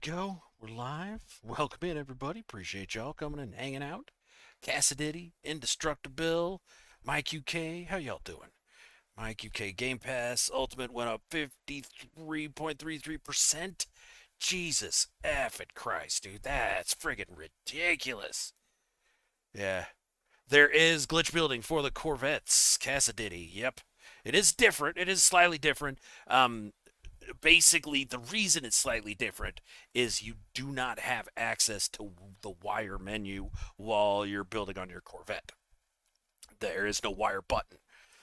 go. We're live. Welcome in, everybody. Appreciate y'all coming and hanging out. Cassidy, Indestructible, Mike UK. How y'all doing? Mike UK Game Pass Ultimate went up 53.33%. Jesus effing Christ, dude. That's friggin' ridiculous. Yeah. There is glitch building for the Corvettes. Cassidy. Yep. It is different. It is slightly different. Basically, the reason it's slightly different is you do not have access to the wire menu while you're building on your Corvette. There is no wire button.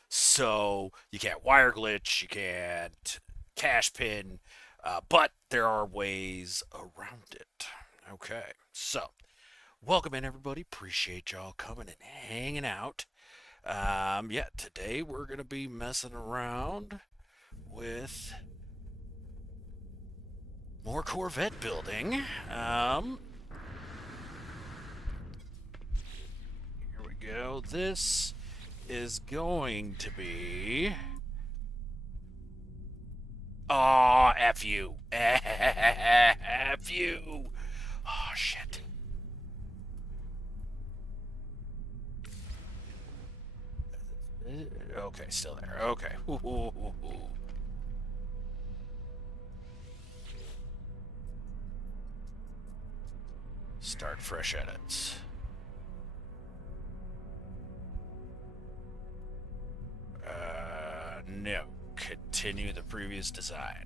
So you can't wire glitch, you can't cash pin, but there are ways around it. Okay, so welcome in, everybody. Appreciate y'all coming and hanging out. Yeah, today we're going to be messing around with more Corvette building. Here we go. This is going to be. Aw, F you. F you. Oh, shit. Okay, still there. Okay. Start fresh edits. No. Continue the previous design.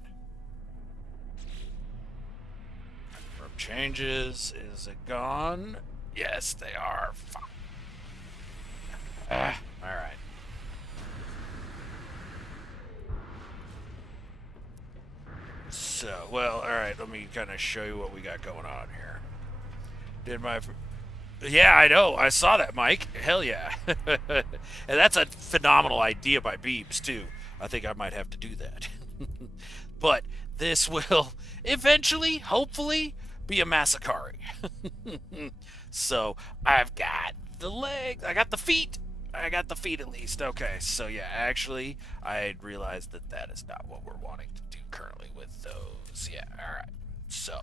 Confirm changes. Is it gone? Yes, they are. Fuck. Alright. So, well, alright, let me kind of show you what we got going on here. Did my. Yeah, I know. I saw that, Mike. Hell yeah. And that's a phenomenal idea by Beebs, too. I think I might have to do that. But this will eventually, hopefully, be a Masakari. So I've got the legs, I got the feet. I got the feet at least. Okay, so yeah, actually, I realized that that is not what we're wanting to do currently with those. Yeah, alright. So,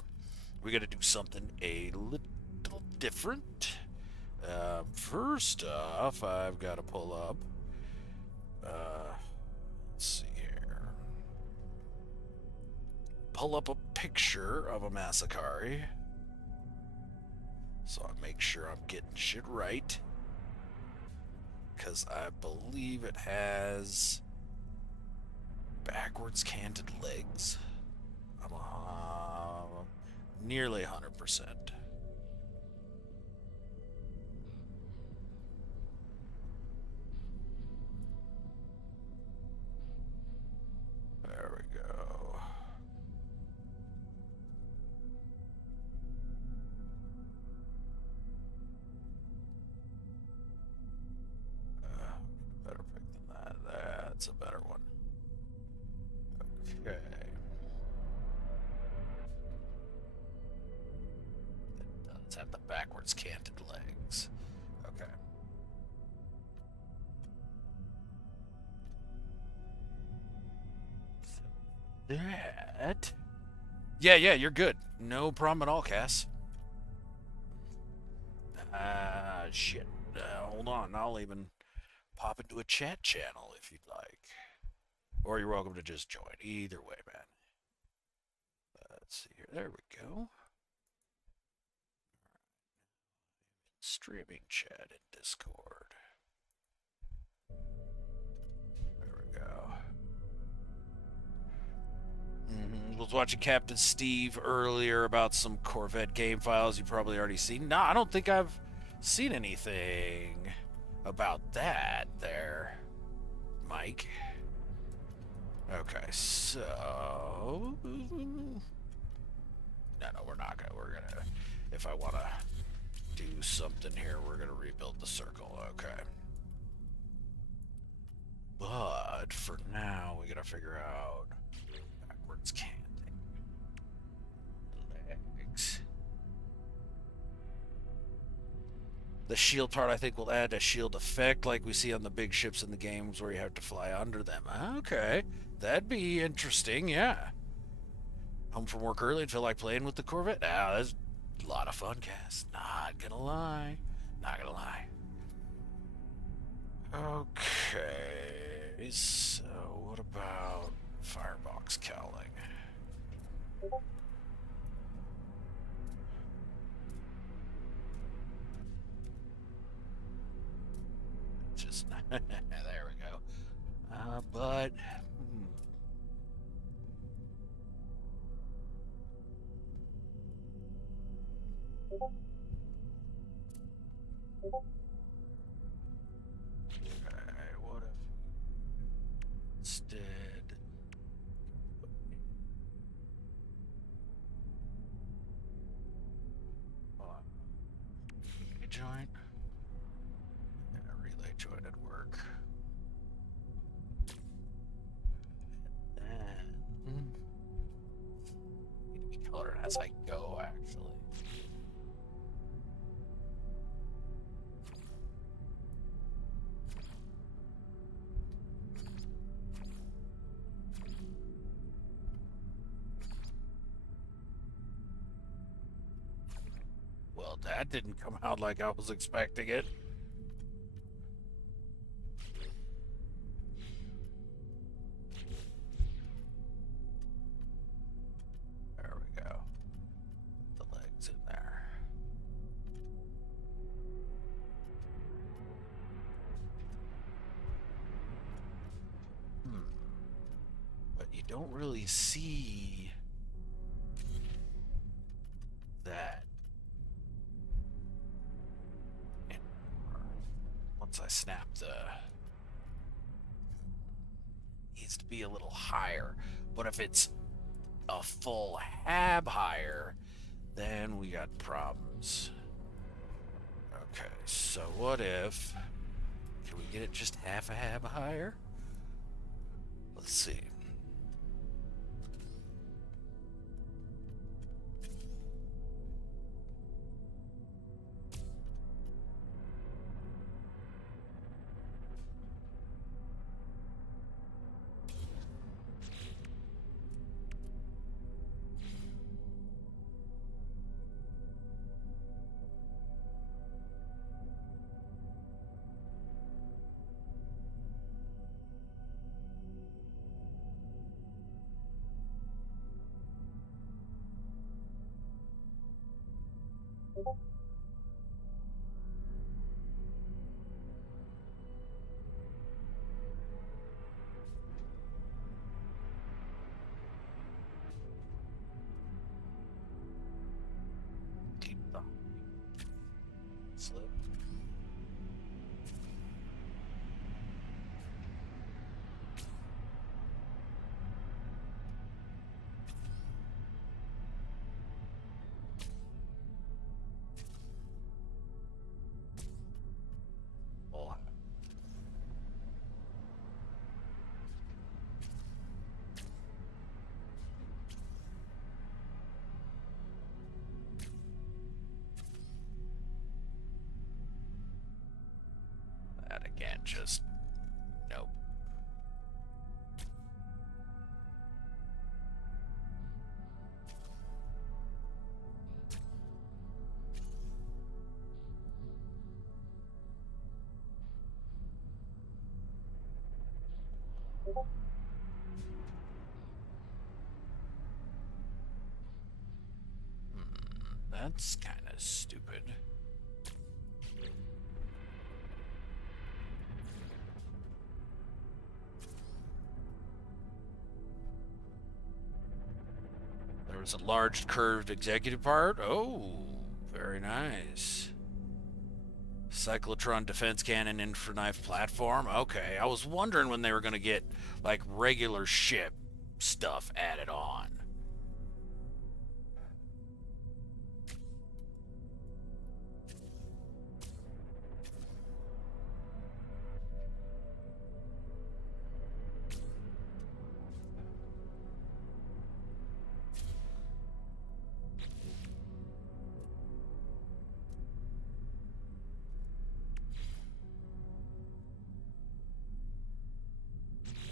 we're going to do something a little different. First off, I've got to pull up. Let's see here. Pull up a picture of a Masakari. So I make sure I'm getting shit right. Because I believe it has backwards canted legs. I'm nearly 100%. There we go. Better pick than that. That's a better one. Okay. It does have the backwards canted legs. Okay. So that. Yeah, you're good. No problem at all, Cass. Shit. Hold on. I'll even pop into a chat channel if you'd like. Or you're welcome to just join. Either way, man. Let's see here. There we go. Streaming chat in Discord. There we go. Was watching Captain Steve earlier about some Corvette game files you probably already seen. No, I don't think I've seen anything about that there, Mike. Okay, so no, we're not gonna. We're gonna. If I want to do something here, we're gonna rebuild the circle. Okay. But for now, we gotta figure out backwards canting legs. The shield part, I think, will add a shield effect like we see on the big ships in the games where you have to fly under them. Okay, that'd be interesting, yeah. Home from work early and feel like playing with the Corvette. Ah, that's a lot of fun, Cass. Not gonna lie. Not gonna lie. Okay, so what about firebox cowling? Just there we go. But okay, what if instead relay joint? Yeah, relay joint would work. And need to be colored as I go, actually. Well, that didn't come out like I was expecting it. There we go. The legs in there. But you don't really see that anymore. Once I snap the, needs to be a little higher. But if it's a full hab higher, then we got problems. Okay, so what if, can we get it just half a hab higher? Let's see. Keep the slip. Oh. That again, just nope. That's kind of stupid. There was a large curved executive part. Oh, very nice. Cyclotron defense cannon infra knife platform. Okay, I was wondering when they were going to get like regular ship stuff added on.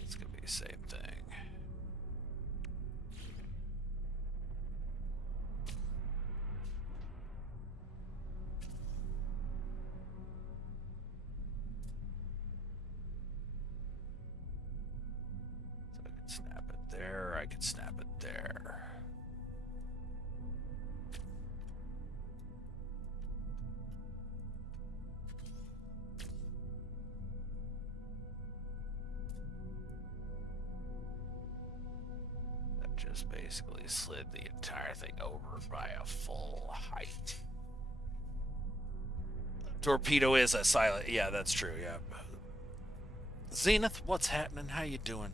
It's going to be the same thing. Snap it there. I can snap it there. That just basically slid the entire thing over by a full height. Torpedo is a silent. Yeah, that's true. Yeah. Zenith, what's happening? How you doing?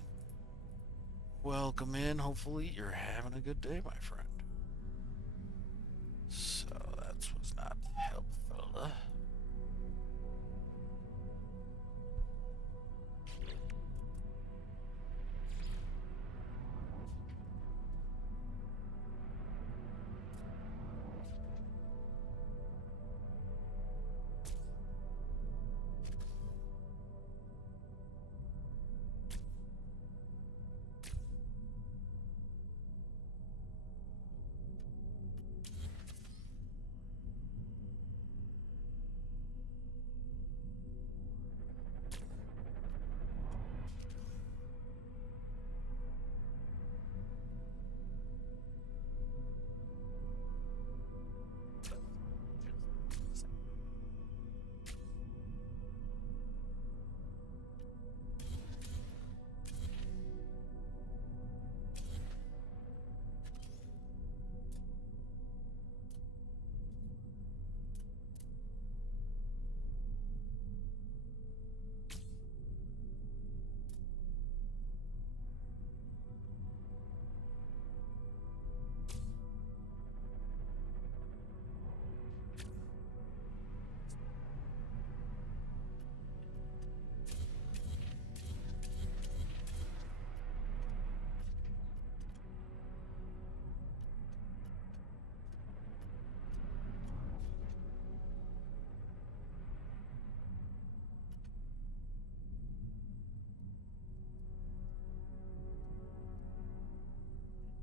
Welcome in. Hopefully you're having a good day, my friend. So that was not helpful.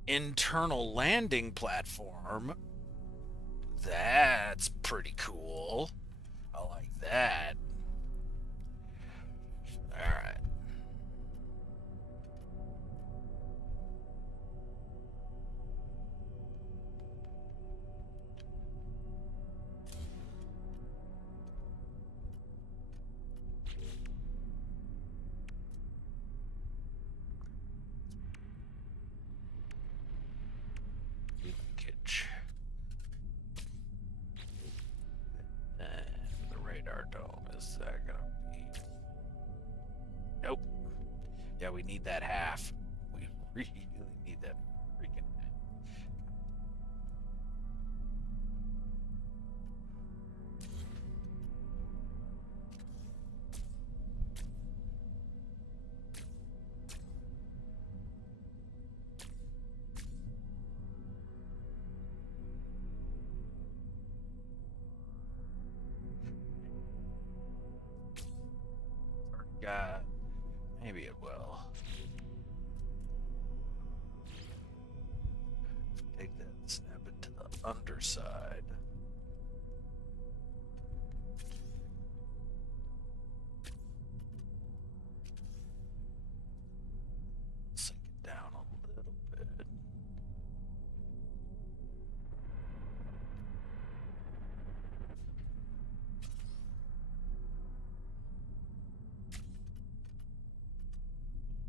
Internal landing platform. That's pretty cool. I like that. All right. Linkage. And the radar dome, is that gonna be? Nope. Yeah, we need that half. We really need that freaking half. God, maybe it will. Take that, snap it to the underside. Sink it down a little bit.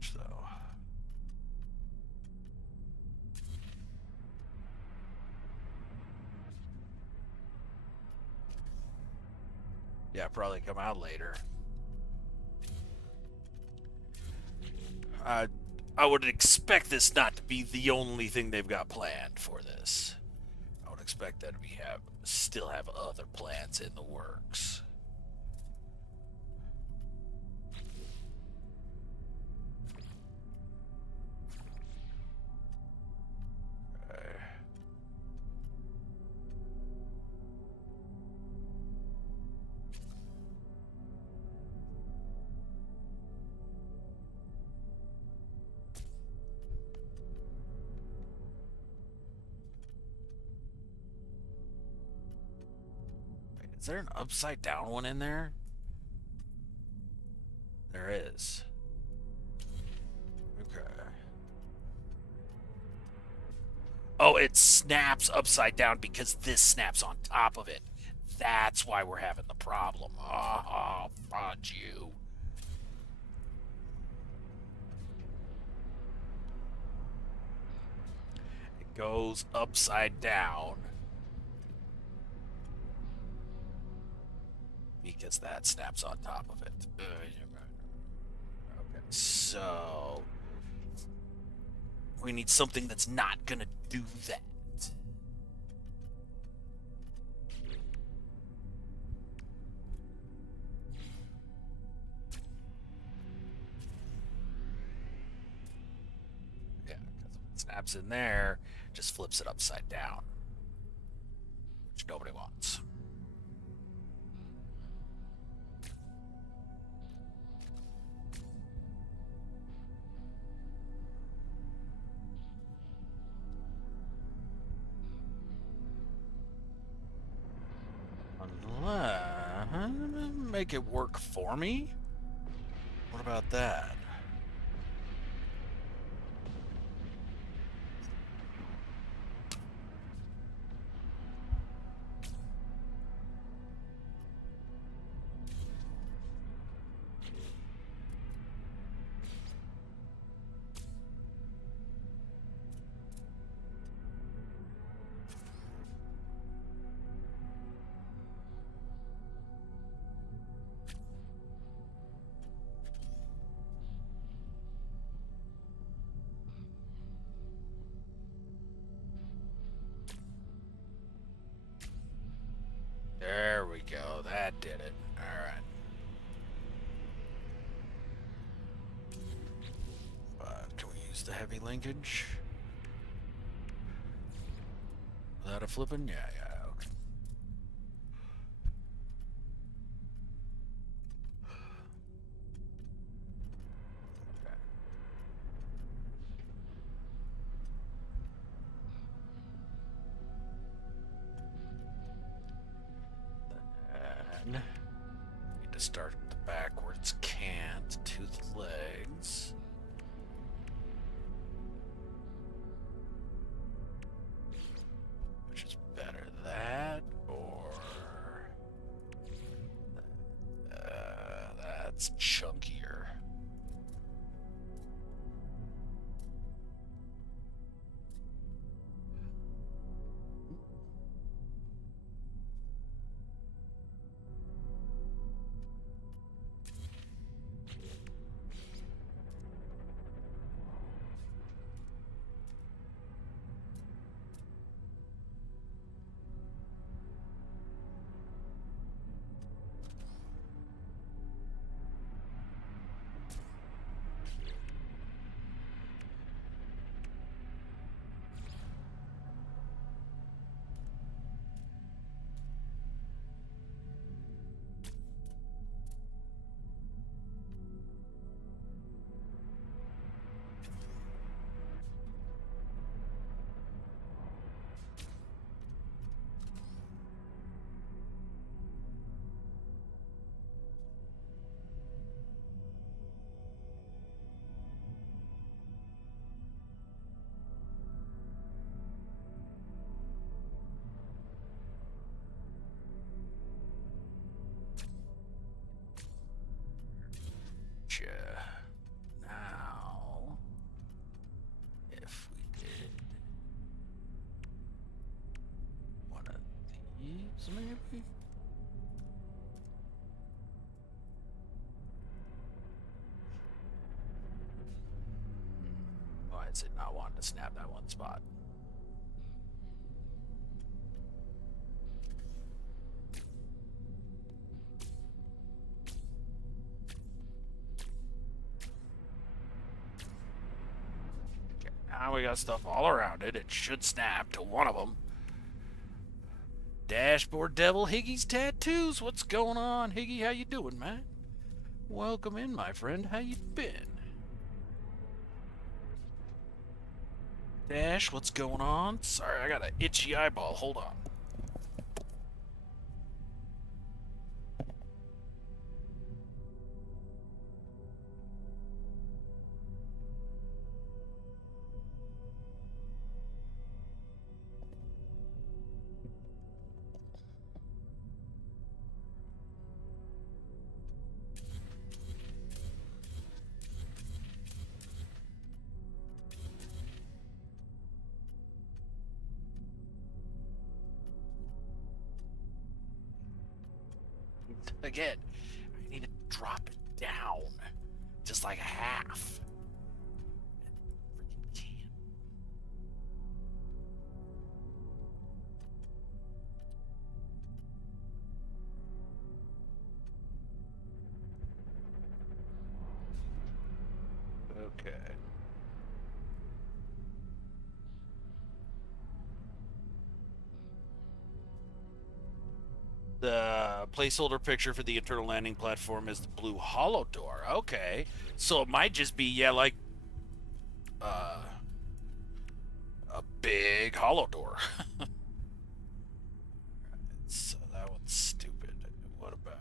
So. Yeah, probably come out later. I would expect this not to be the only thing they've got planned for this. I would expect that we still have other plans in the works. Okay. Is there an upside down one in there? There is. Okay. Oh, it snaps upside down because this snaps on top of it. That's why we're having the problem. Oh, fudge you. It goes upside down because that snaps on top of it. Okay, so we need something that's not gonna do that. Yeah, because if it snaps in there, just flips it upside down, which nobody wants. Make it work for me? What about that? There we go. That did it. Alright. Can we use the heavy linkage? Without a flipping? Yeah, okay. Then need to start the backwards cant, toothed legs. Which is better, that or that's chunkier. Now, if we did one of these, maybe? Why is it not wanting to snap that one spot? Now we got stuff all around it. It should snap to one of them. Dashboard Devil Higgy's tattoos. What's going on, Higgy? How you doing, man? Welcome in, my friend. How you been? Dash, what's going on? Sorry, I got an itchy eyeball. Hold on. Again, I need to drop it down just like a half. Freaking can. Okay. The placeholder picture for the internal landing platform is the blue hollow door. Okay. So it might just be, yeah, like uh, a big hollow door. So that one's stupid. What about?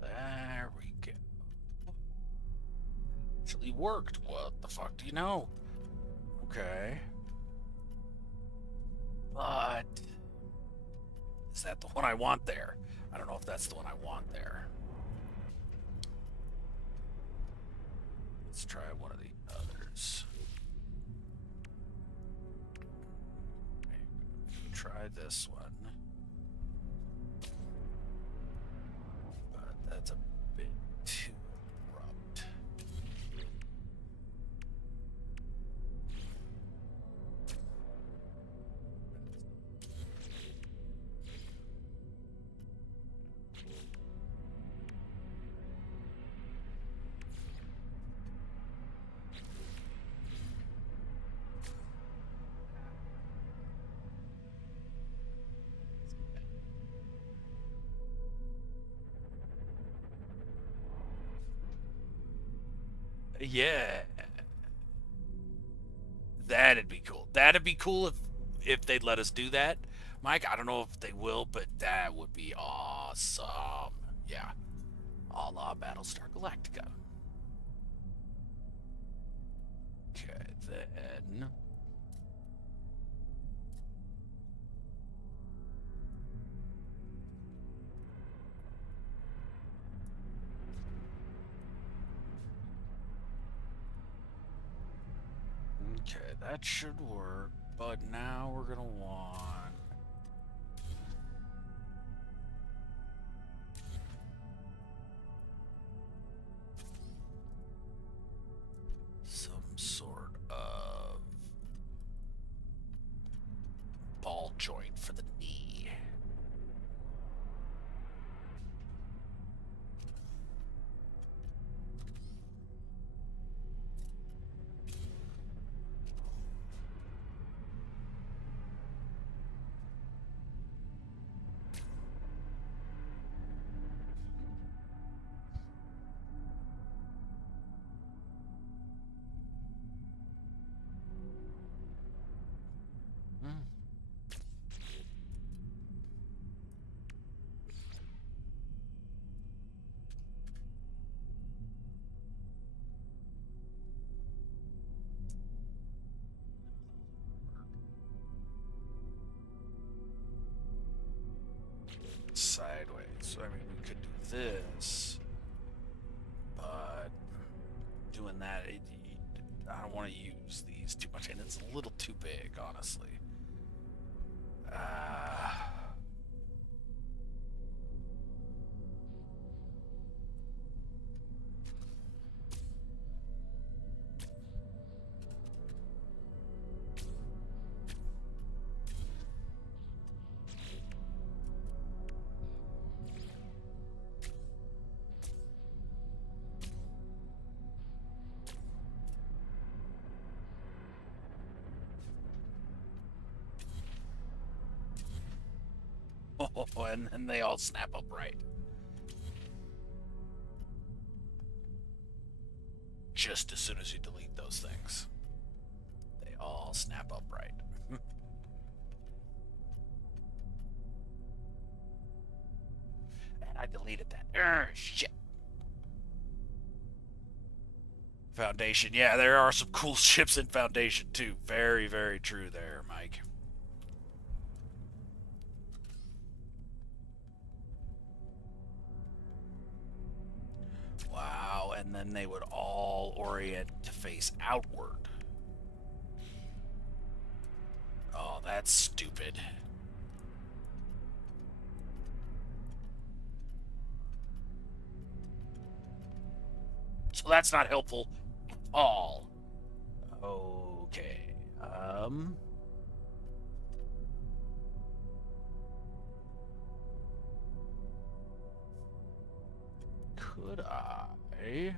There we go. Actually worked. What the fuck do you know? Okay. But is that the one I want there? I don't know if that's the one I want there. Let's try one of the others. Maybe try this one. But that's a bit too abrupt. Yeah, that'd be cool. That'd be cool if they'd let us do that, Mike. I don't know if they will, but that would be awesome. Yeah, a la Battlestar Galactica. Okay, then. Okay, that should work. But now we're gonna want some sort of ball joint for the knee. sideways. So, I mean, we could do this, but doing that, I don't want to use these too much, and it's a little too big, honestly. Oh, and then they all snap upright. Just as soon as you delete those things, they all snap upright. And I deleted that. Shit. Foundation. Yeah, there are some cool ships in Foundation, too. Very, very true there, Mike. Wow, and then they would all orient to face outward. Oh, that's stupid. So that's not helpful at all. Okay. Could I?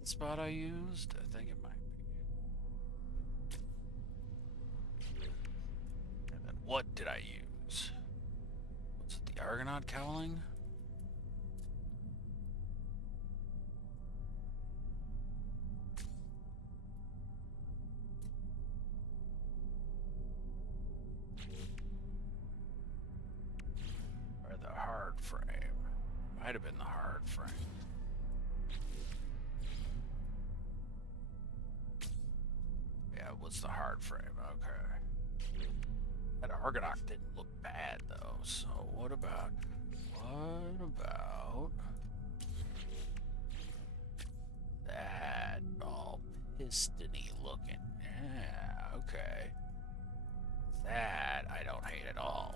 The spot I used? I think it might be. And then what did I use? Was it the Argonaut cowling? Or the hard frame? Might have been the hard frame. Yeah, it was the hard frame. Okay. That Argonaut didn't look bad though. So what about that all pistony looking? Yeah, okay. That I don't hate at all.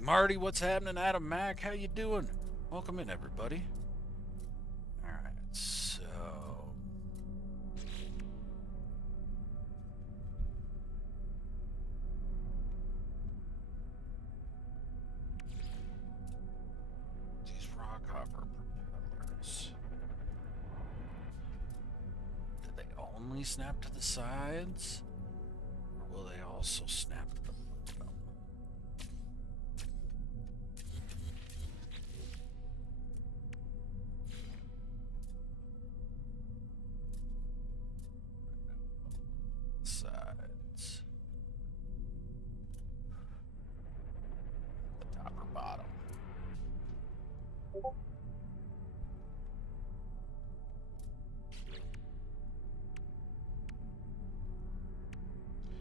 Marty, what's happening? Adam Mack, how you doing? Welcome in, everybody. All right, so these rock hopper propellers. Did they only snap to the sides, or will they also snap to the bottom? Sides. The top or bottom.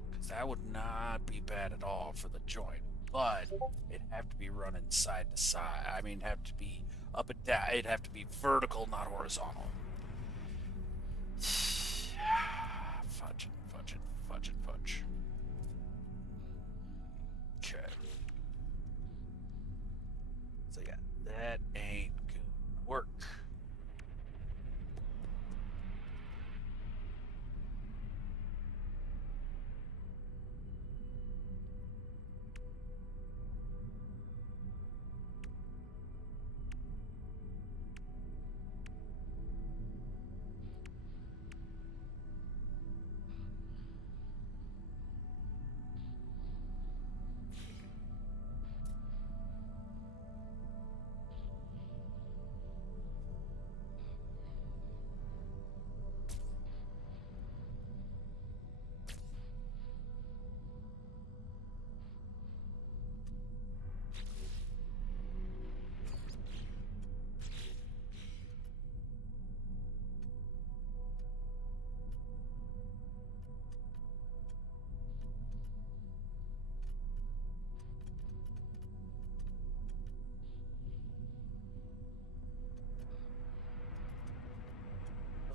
Because that would not be bad at all for the joint, but it'd have to be running side to side. I mean, have to be up and down. It'd have to be vertical, not horizontal. Fudge. Okay. So yeah, that ain't gonna work.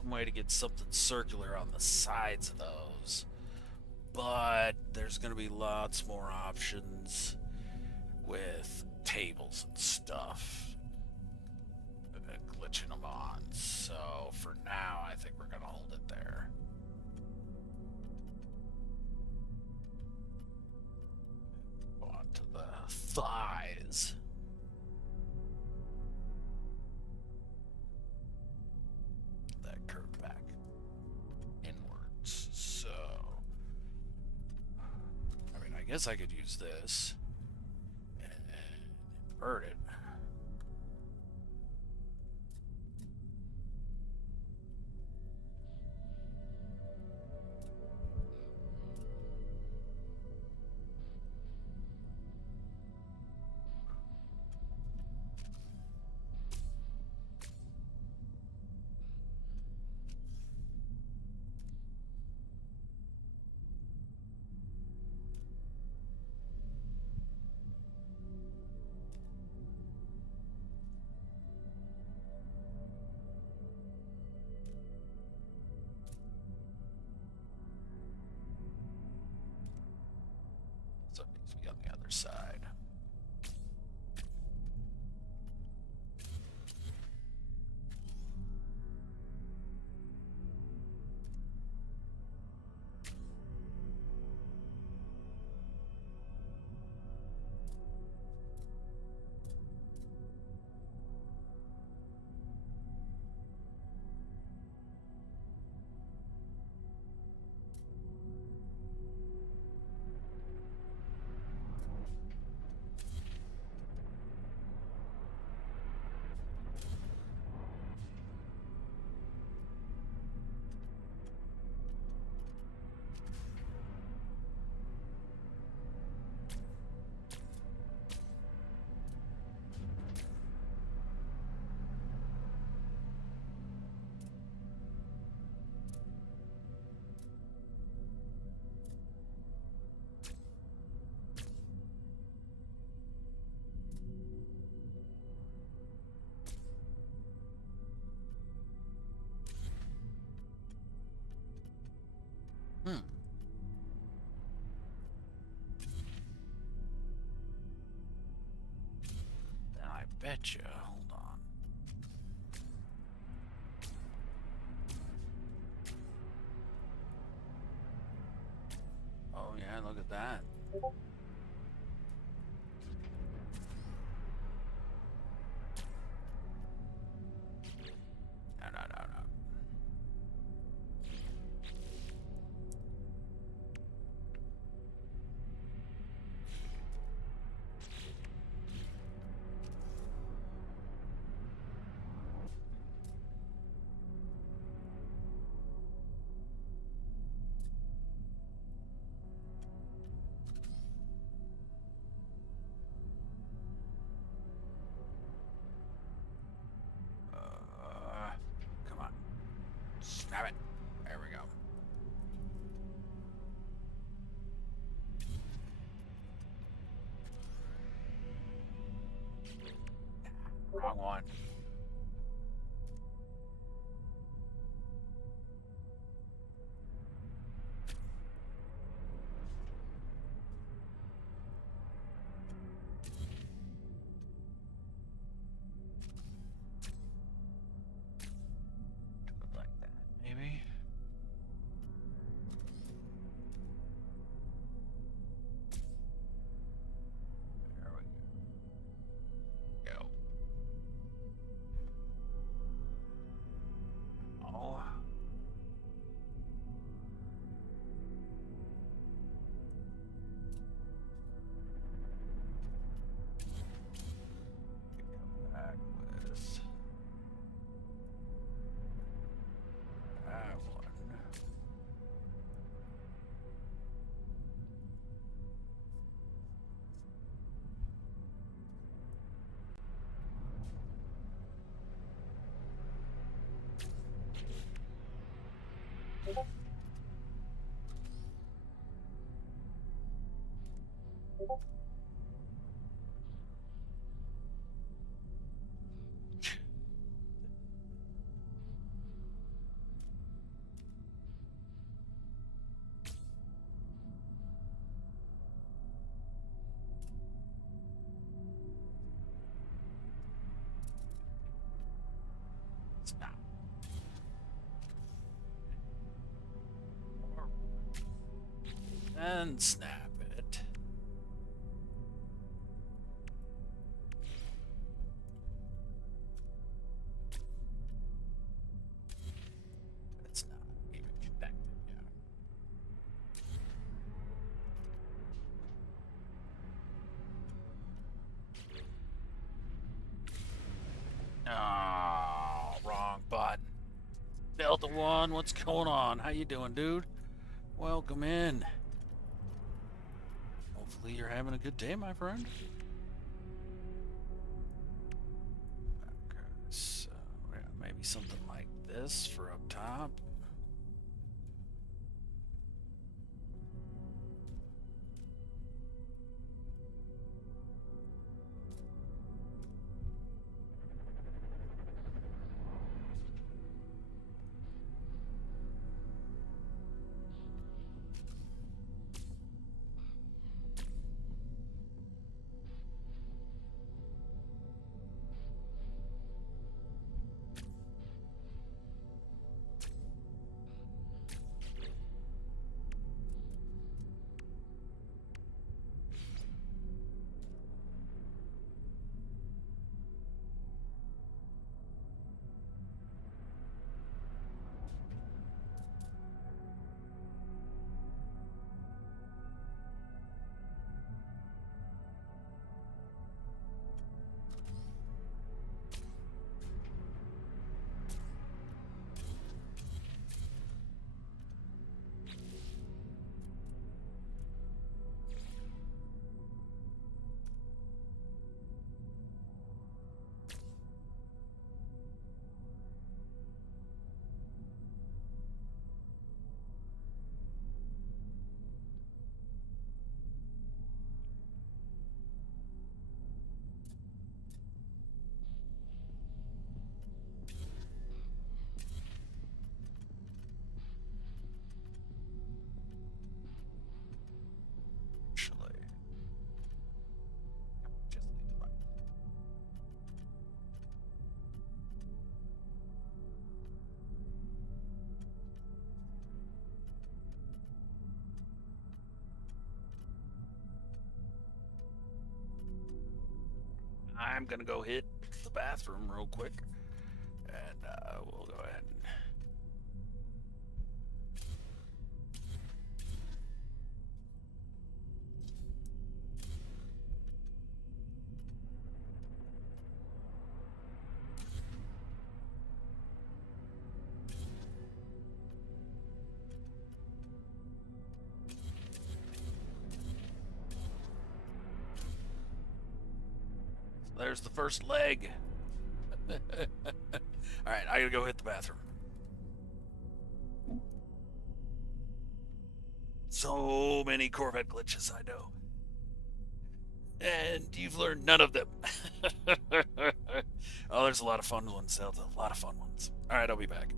Way to get something circular on the sides of those, but there's going to be lots more options with tables and stuff glitching them on. So for now, I think we're going to hold it there. On to the thighs. Curved back inwards. So, I mean, I guess I could use this and invert it. So it needs to be on the other side. betcha. Hold on. Oh yeah, look at that. No. Come on. Snap it. There we go. Wrong one. Like that, maybe. There we go. Oh. Come back with that one. Snap. And snap it. It's not even connected yet. Oh, wrong button. Delta One, what's going on? How you doing, dude? Welcome in. Hopefully you're having a good day, my friend. Okay, so yeah, maybe something like this for up top. I'm gonna go hit the bathroom real quick, and we'll go ahead and. There's the first leg. All right, I gotta go hit the bathroom. So many Corvette glitches, I know. And you've learned none of them. Oh, there's a lot of fun ones, Zelda. A lot of fun ones. All right, I'll be back.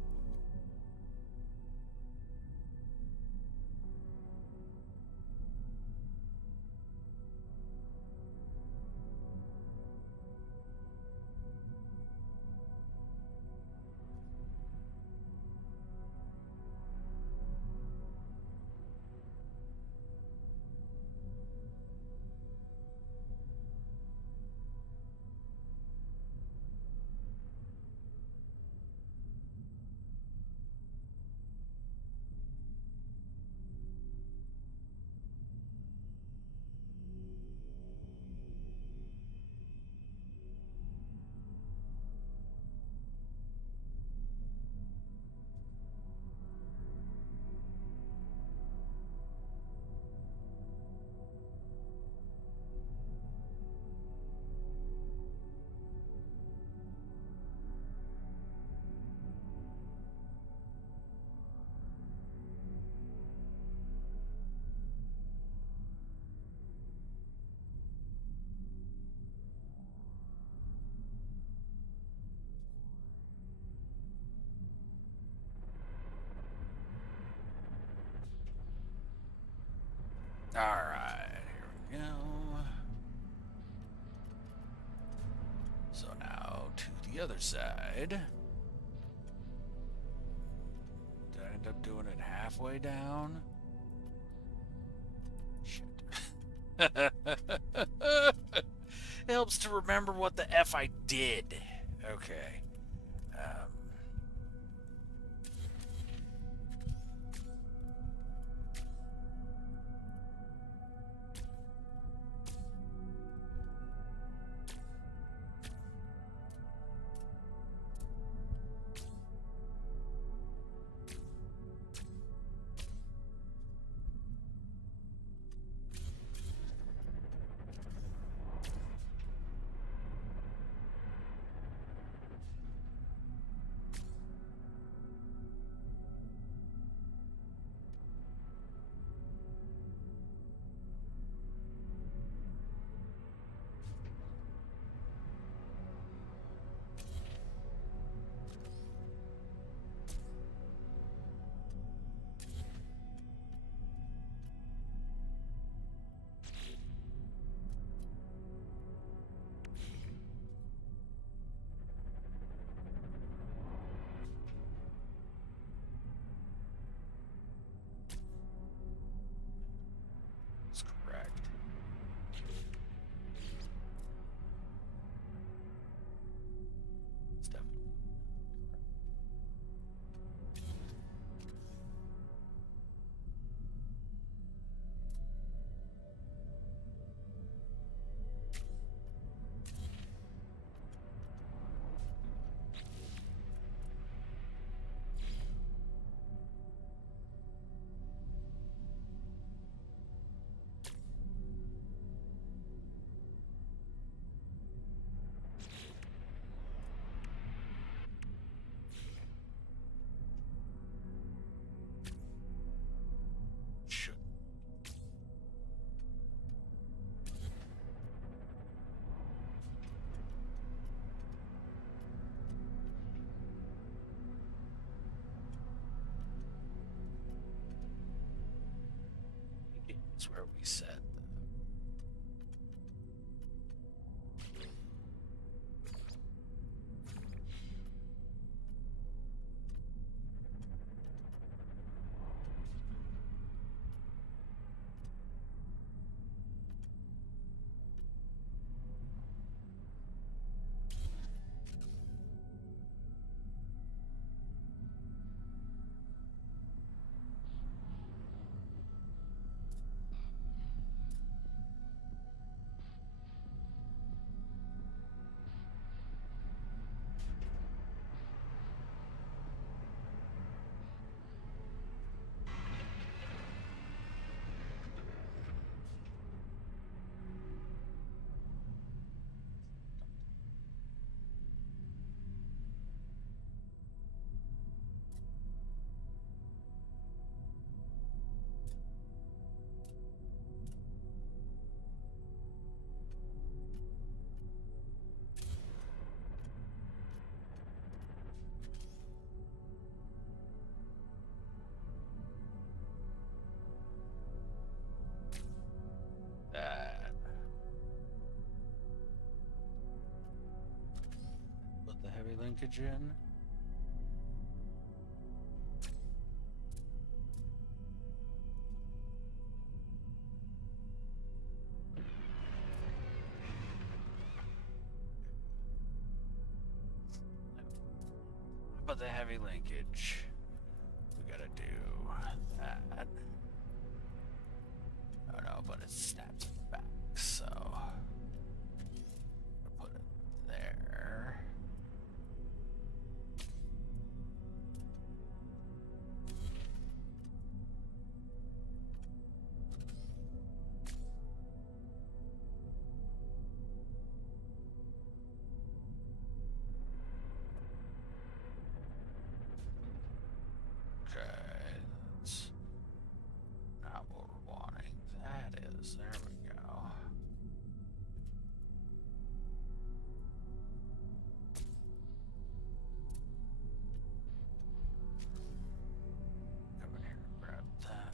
All right, here we go. So now to the other side. Did I end up doing it halfway down? Shit. It helps to remember what the F I did. Okay. That's correct. It's definitely should. It's where we set. heavy linkage in. But the heavy linkage, we gotta do that. Oh no, but it snaps it back, so put it there. Okay, that's not what we're wanting. That is, there we go. Come in here and grab that.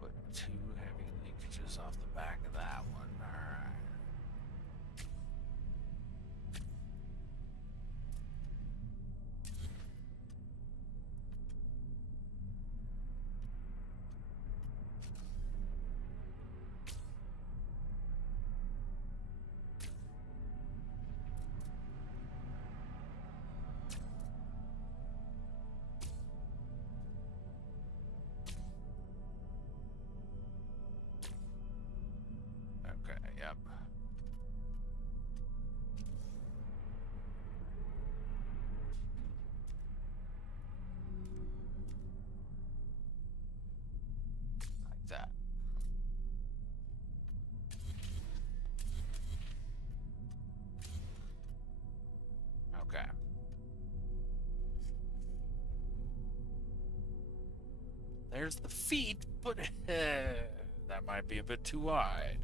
Put 2 heavy linkages off the back of that one. Alright. Okay, yep. Like that. Okay. There's the feet, but that might be a bit too wide.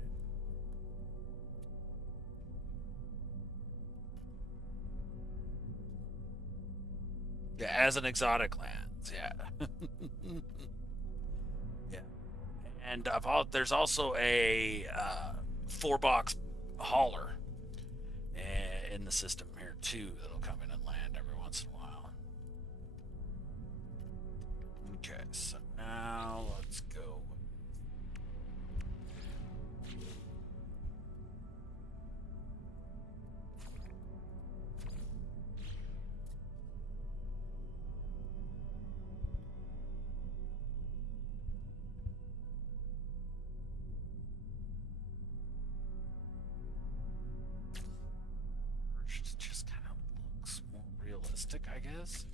Yeah, as an exotic lands, yeah. Yeah. And there's also a 4-box hauler in the system here too that'll come in and land every once in a while. Okay, so now let's go. It just kind of looks more realistic, I guess.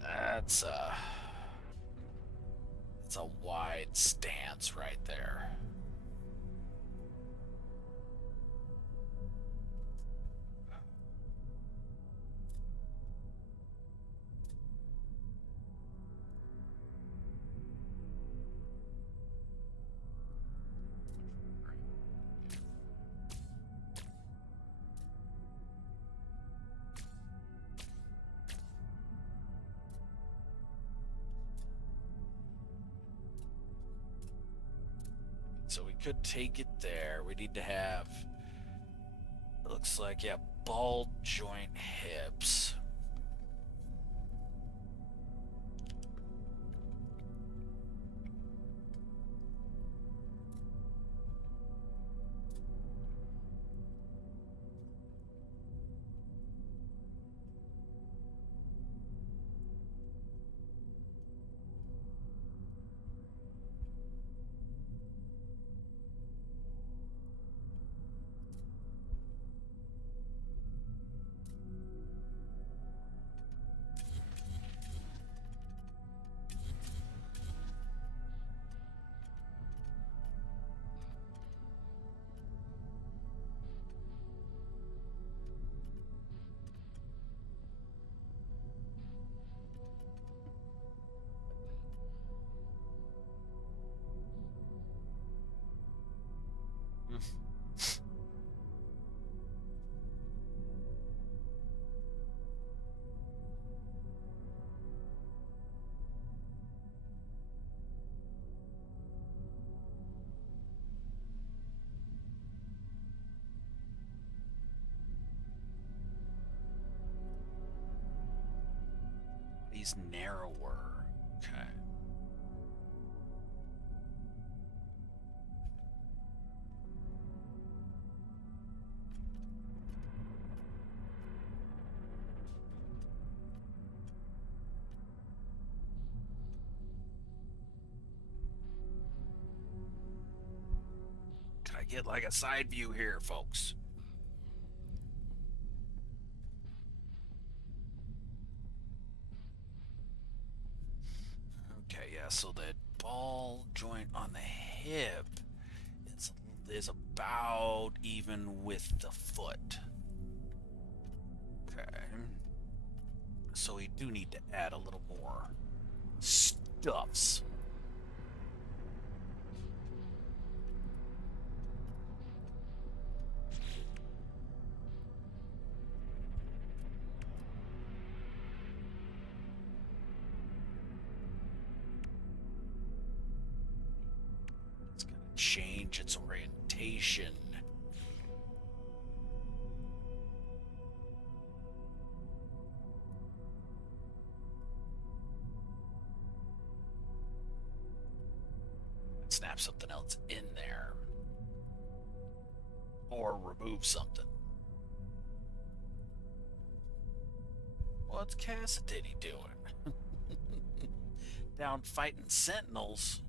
That's it's a wide stance right there. So we could take it there. We need to have, it looks like, yeah, ball joint hips. He's narrower. Okay. Can I get like a side view here, folks? Okay, yeah, so that ball joint on the hip is about even with the foot. Okay. So we do need to add a little more stuffs. It's going to change its orientation. Snap something else in there. Or remove something. What's Cassidy doing? Down fighting sentinels.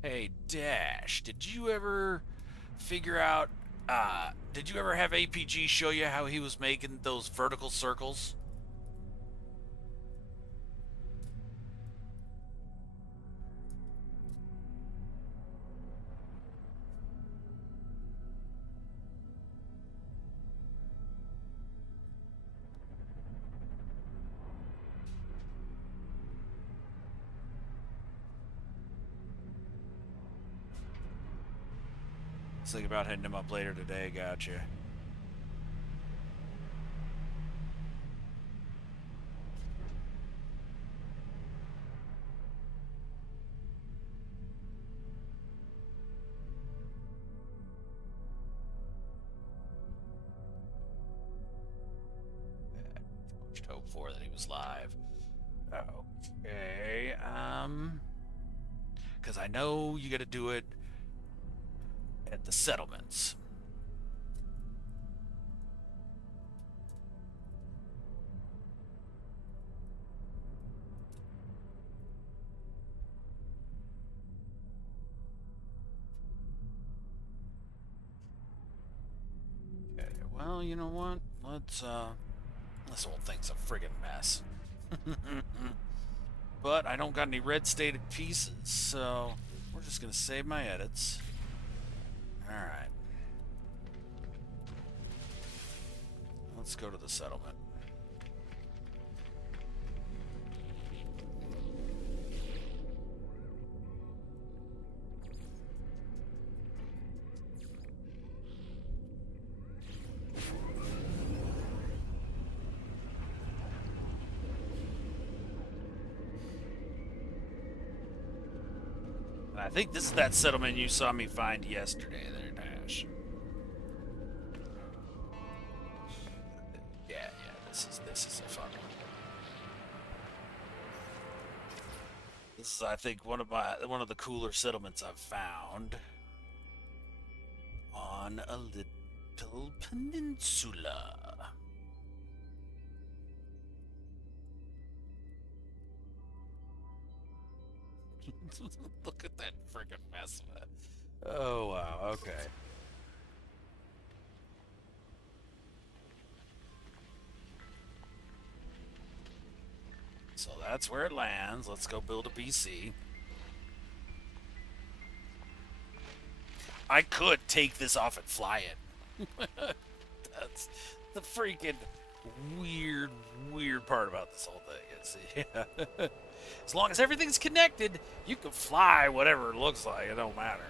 Hey, Dash, did you ever figure out, did you ever have APG show you how he was making those vertical circles? Think about hitting him up later today. Gotcha. Much to hope for that he was live. Okay. Because I know you got to do it at the settlements. Okay, well, you know what? This whole thing's a friggin' mess. But I don't got any red stated pieces, so we're just gonna save my edits. Alright. Let's go to the settlement. And I think this is that settlement you saw me find yesterday there, Dash. Yeah, this is a fun one. This is, I think, one of the cooler settlements I've found on a little peninsula. Look at that friggin' mess of it. Oh wow, okay. So that's where it lands. Let's go build a BC. I could take this off and fly it. That's the freaking weird part about this whole thing. Is, yeah. As long as everything's connected, you can fly whatever it looks like. It don't matter.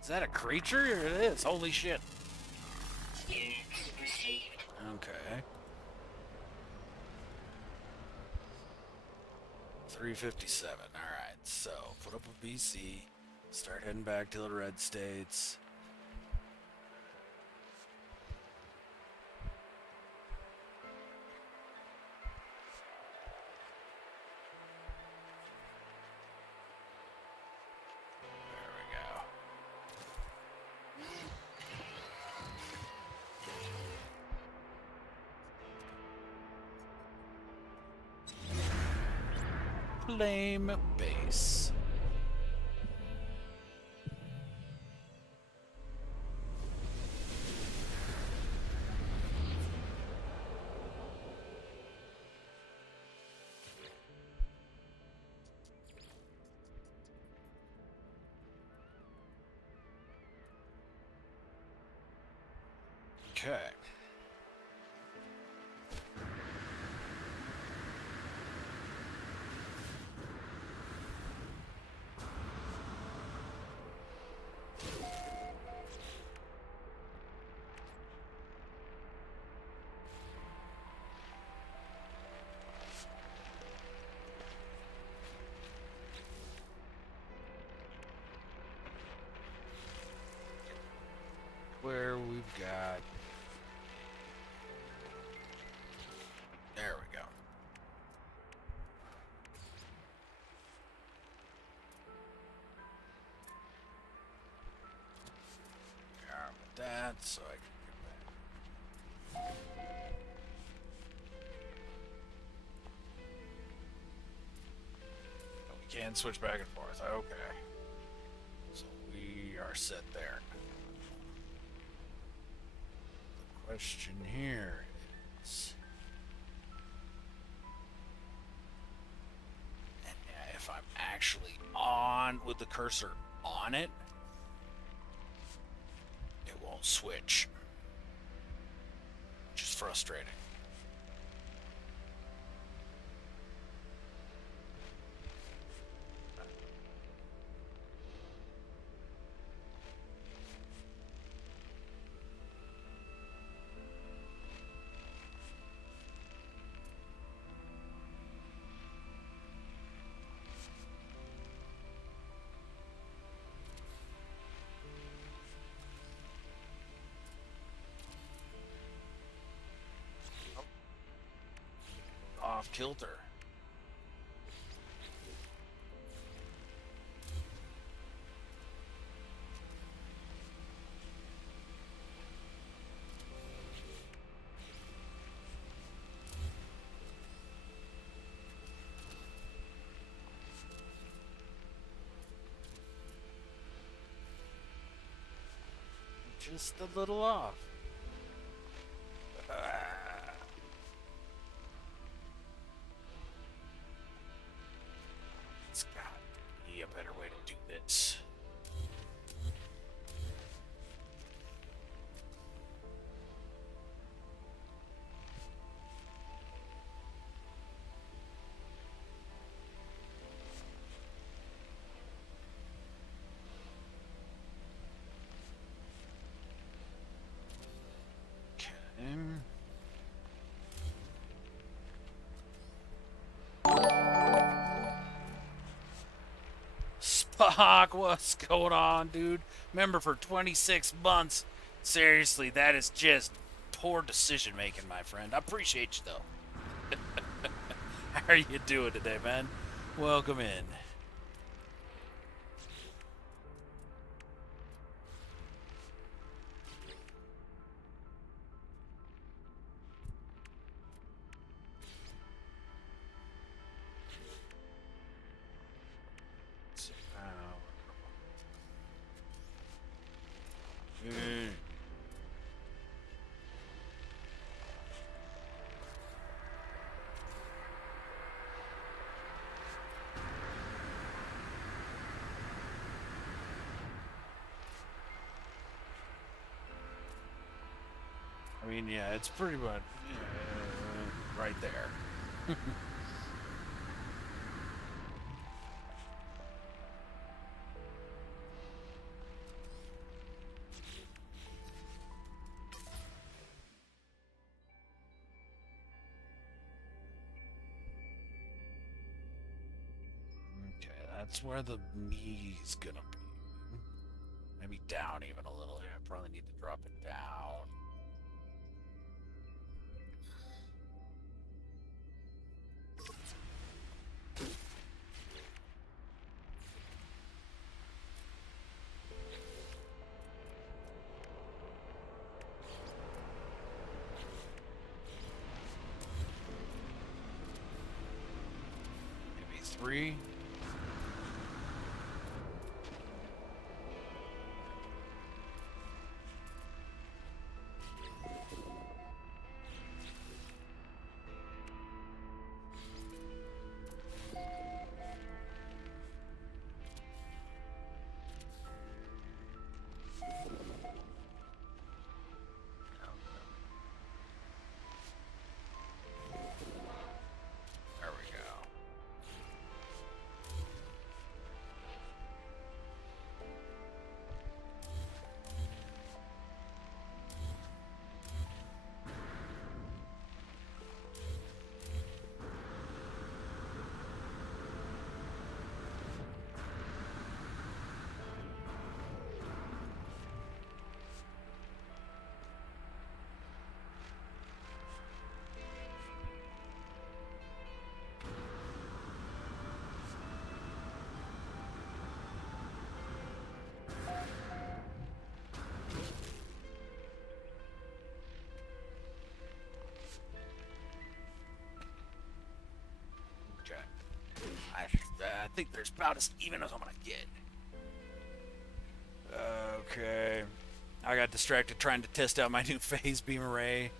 Is that a creature? It is. Holy shit. Okay. 357. Alright, so put up a BC. Start heading back to the red states. Flame base. Okay. Where we've got... There we go. With that, so I can get back. We can switch back and forth. Okay. So we are set there. The question here is... if I'm actually on with the cursor on it, it won't switch, which is frustrating. Off kilter. Just a little off. It's got to be a better way to do this. Fuck, what's going on, dude? Member for 26 months. Seriously, that is just poor decision making, my friend. I appreciate you, though. How are you doing today, man? Welcome in. I mean, yeah, it's pretty much right there. Okay, that's where the me's gonna be. Maybe down even a little. I probably need to drop it down. Maybe 3. There we go. I think there's about as even as I'm gonna get. Okay. I got distracted trying to test out my new phase beam array.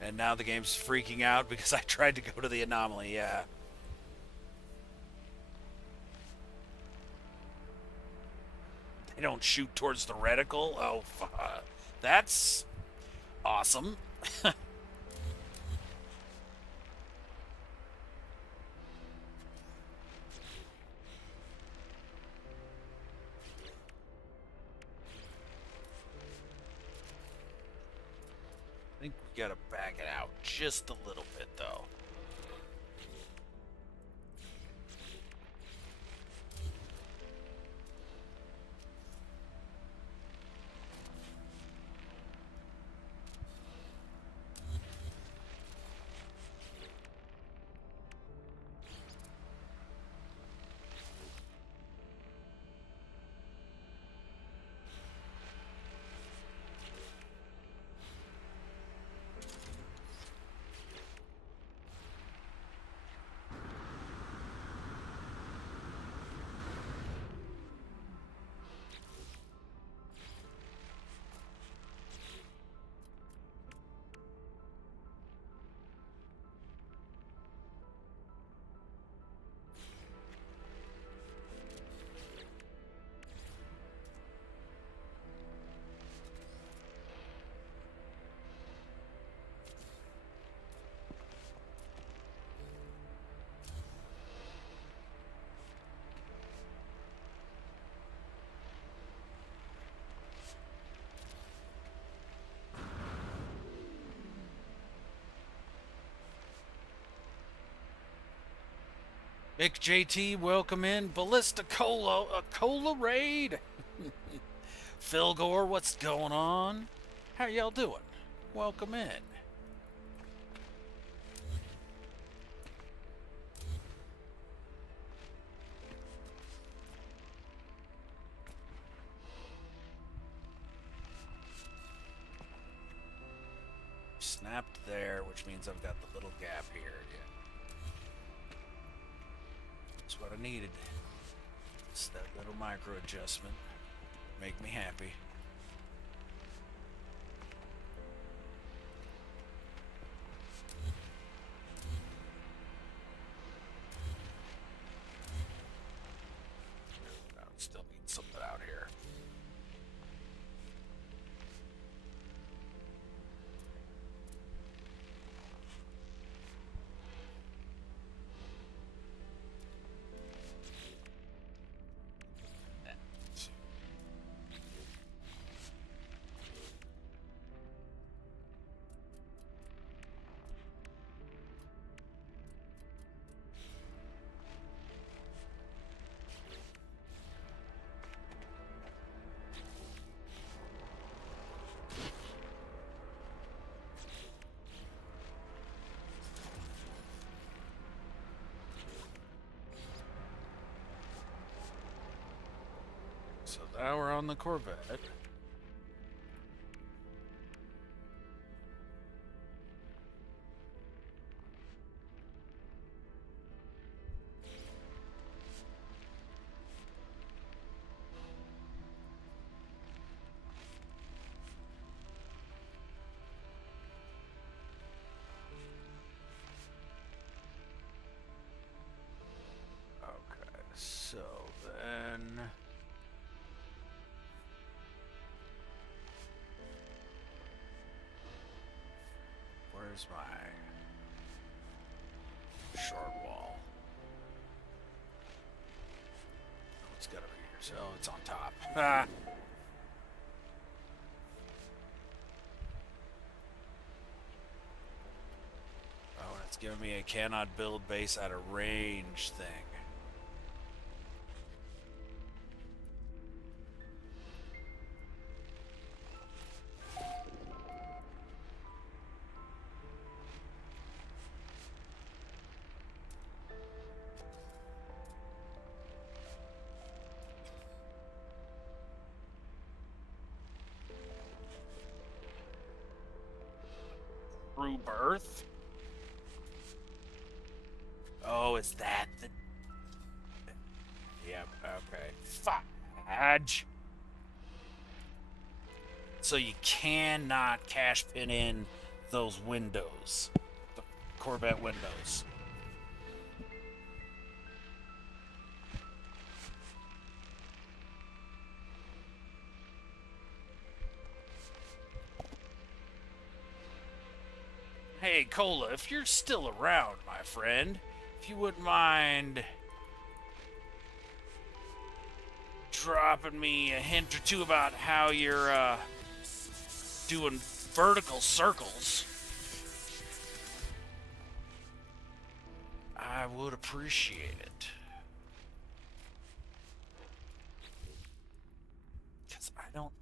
And now the game's freaking out because I tried to go to the anomaly, yeah. They don't shoot towards the reticle? Oh, fuck. That's awesome. I think we gotta back it out just a little bit, though. Mick JT, welcome in. Ballista Cola, a cola raid. Phil Gore, what's going on? How y'all doing? Welcome in. Snapped there, which means I've got the little gap here again. That's what I needed. It's that little micro adjustment. Make me happy. Still need something out here. So now we're on the Corvette. Okay, so then... Where's my short wall? Oh, it's gotta be here. So it's on top. Ah. Oh, and it's giving me a cannot build base at a range thing. Through birth? Oh, is that the... Yep, okay. Fudge! So you cannot cash pin in those windows. The Corvette windows. Hey, Cola, if you're still around, my friend, if you wouldn't mind dropping me a hint or two about how you're doing vertical circles, I would appreciate it. Because I don't...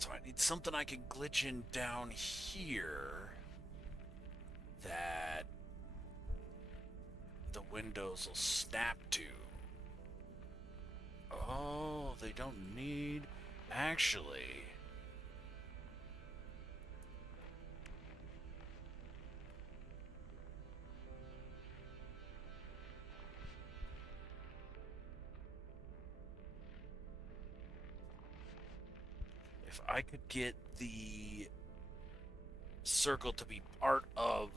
So I need something I can glitch in down here that the windows will snap to. Oh, they don't need... Actually... If I could get the circle to be part of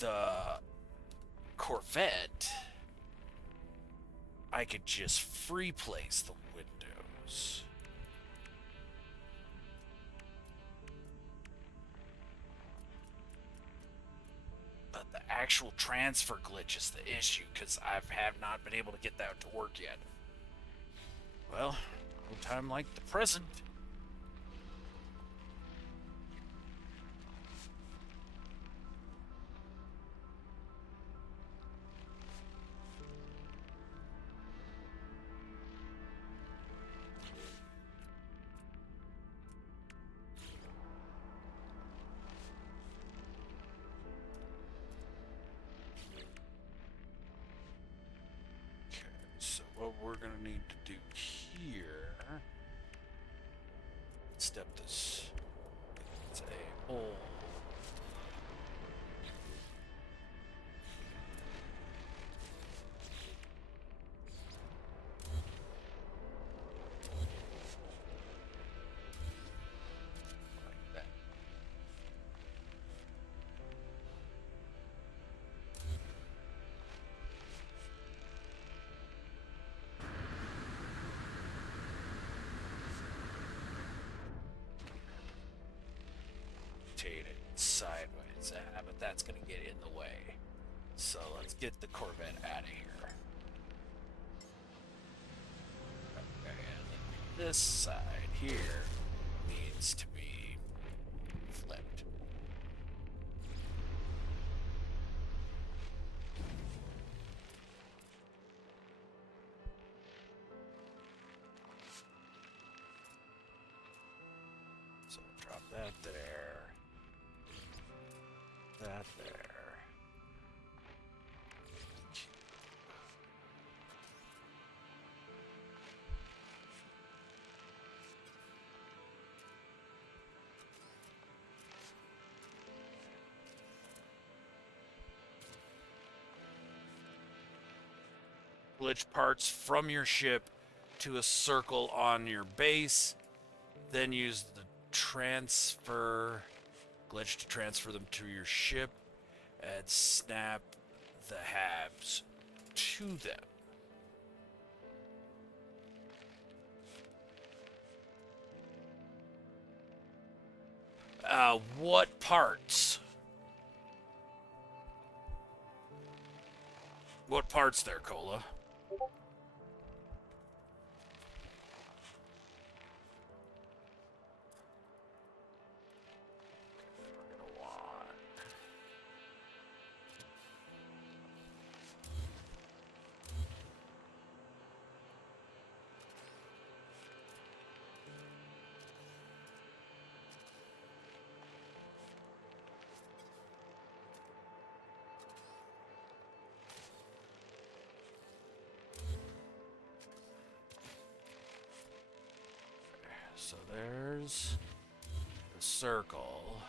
the corvette, I could just free place the windows. But the actual transfer glitch is the issue, because I have not been able to get that to work yet. Well, no time like the present. What we're going to need to do here, step this, it's a hole. Like that. Rotate it sideways, but that's going to get in the way. So let's get the Corvette out of here. Okay, and then this side here needs to be flipped. So drop that there. That there. Glitch parts from your ship to a circle on your base, then use the transfer glitch to transfer them to your ship and snap the halves to them. What parts? What parts there, Cola? So there's the circle.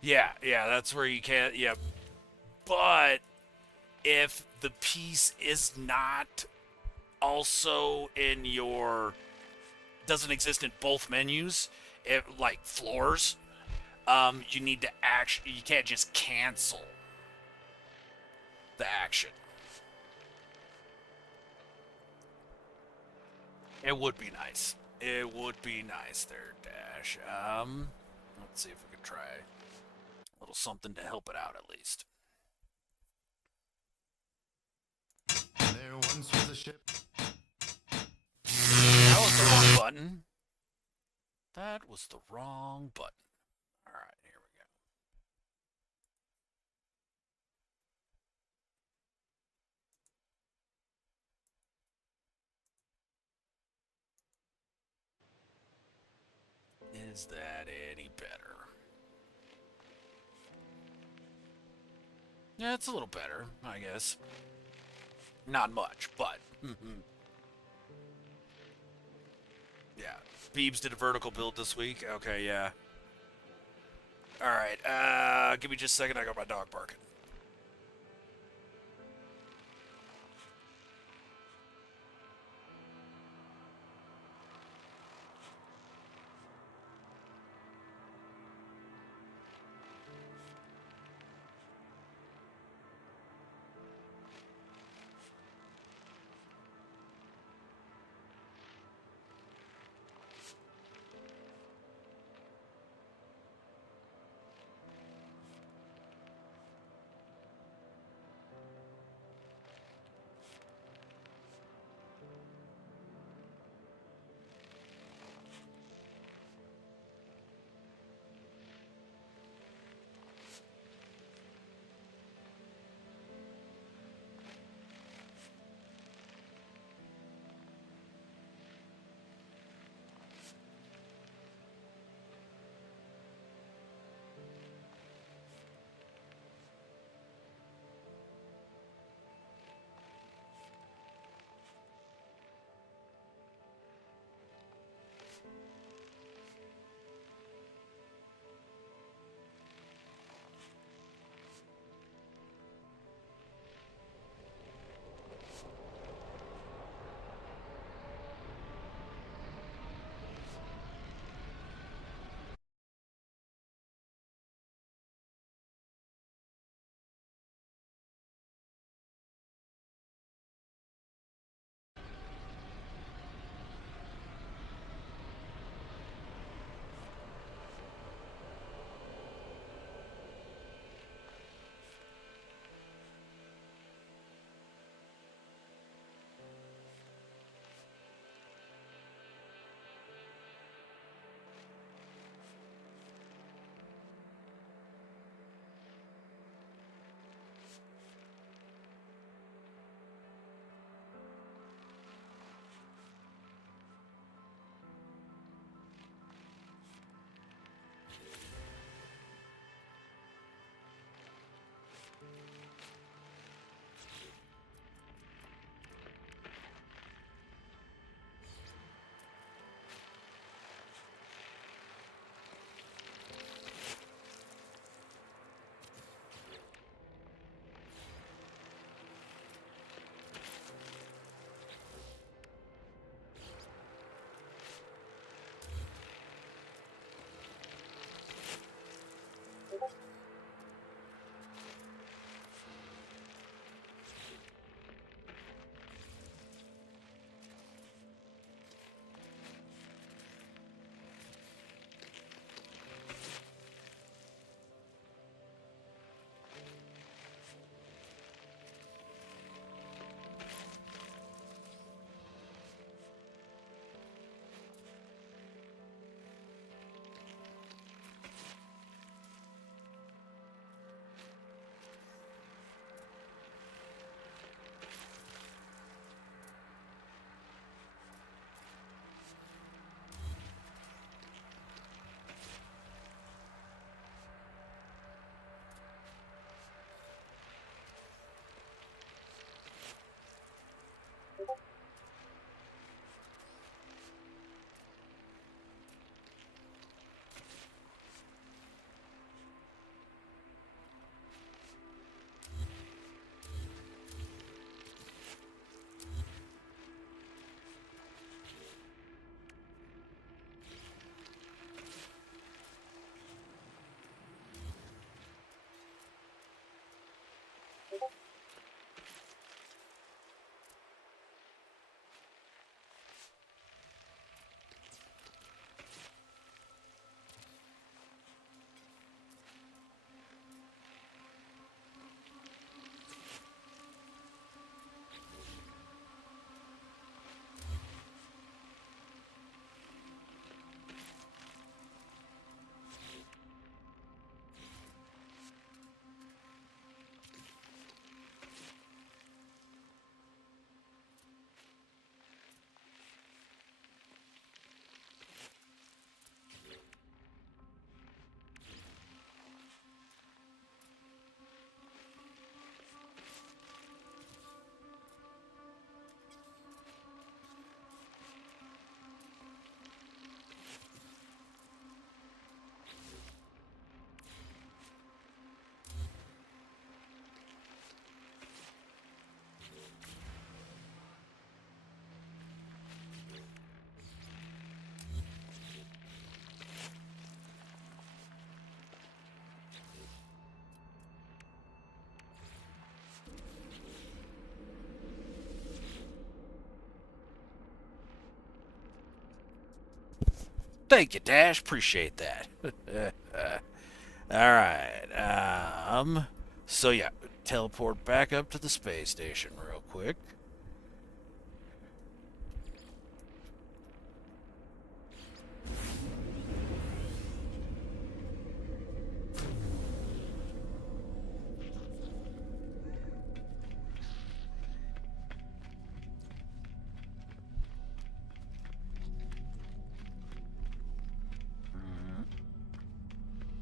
Yeah, that's where you can't, yeah. But if the piece is not also in your, doesn't exist in both menus, like floors, you need to actually, you can't just cancel the action. It would be nice. It would be nice there, Dash. Let's see if we can try a little something to help it out at least. There once was a ship. That was the wrong button. That was the wrong button. Alright, here we go. Is that any better? Yeah, it's a little better, I guess. Not much, but... yeah. Beebs did a vertical build this week. Okay, yeah. Alright, give me just a second. I got my dog barking. Thank you, Dash. Appreciate that. All right. So yeah, teleport back up to the space station real quick.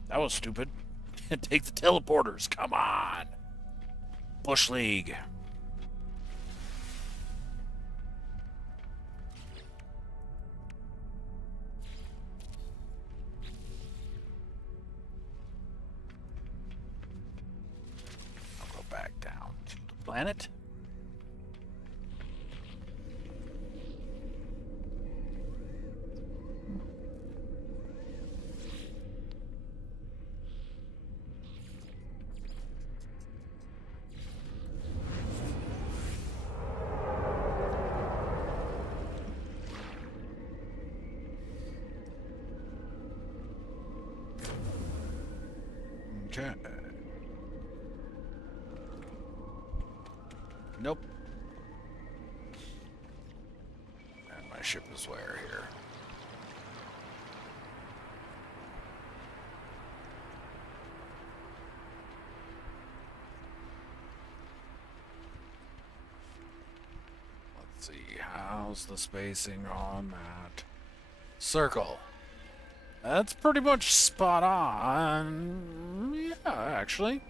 That was stupid. Take the teleporters. Come on. Bush League. I'll go back down to the planet. Okay. Nope. And my ship is where here? Let's see. How's the spacing on that? Circle. That's pretty much spot on. Yeah, actually.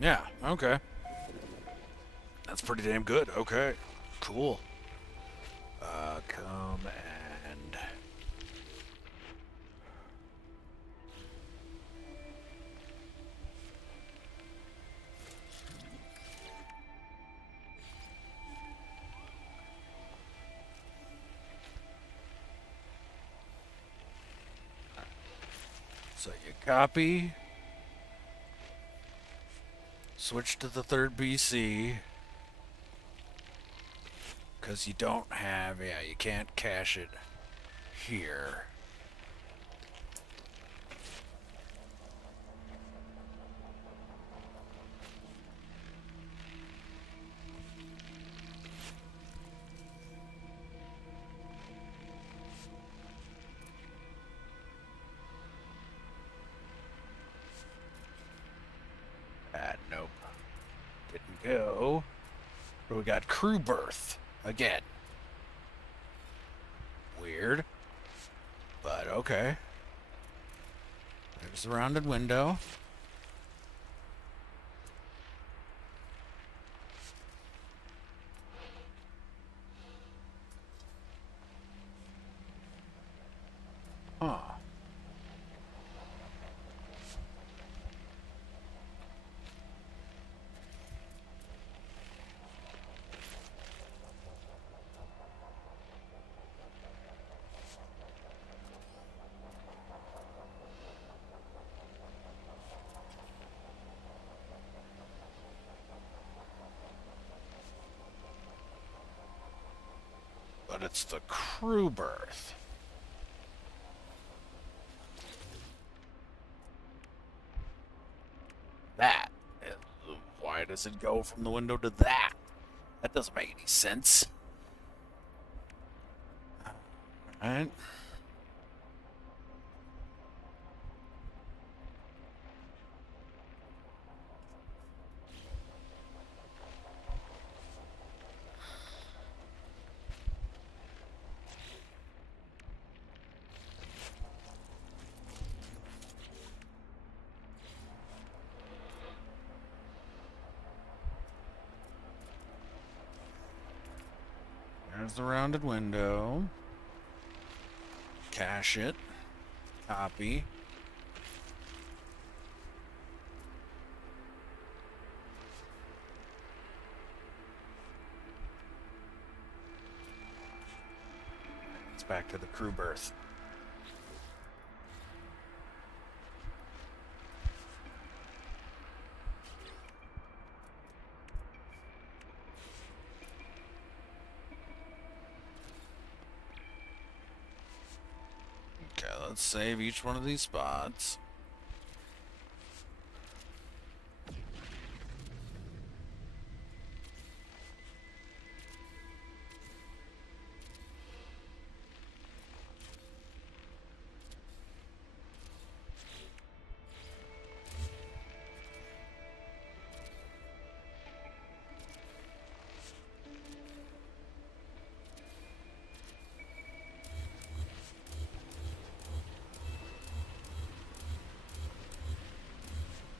Yeah, okay. That's pretty damn good. Okay. Cool. Come and... So you copy, switch to the third BC, because you don't have, yeah, you can't cache it here. Nope. Didn't go. But we got crew berth again. Weird. But okay. There's the rounded window. Huh. But it's the crew berth. That. Why does it go from the window to that? That doesn't make any sense. Alright. There's the rounded window. Cache it. Copy. It's back to the crew berth. let's save each one of these spots.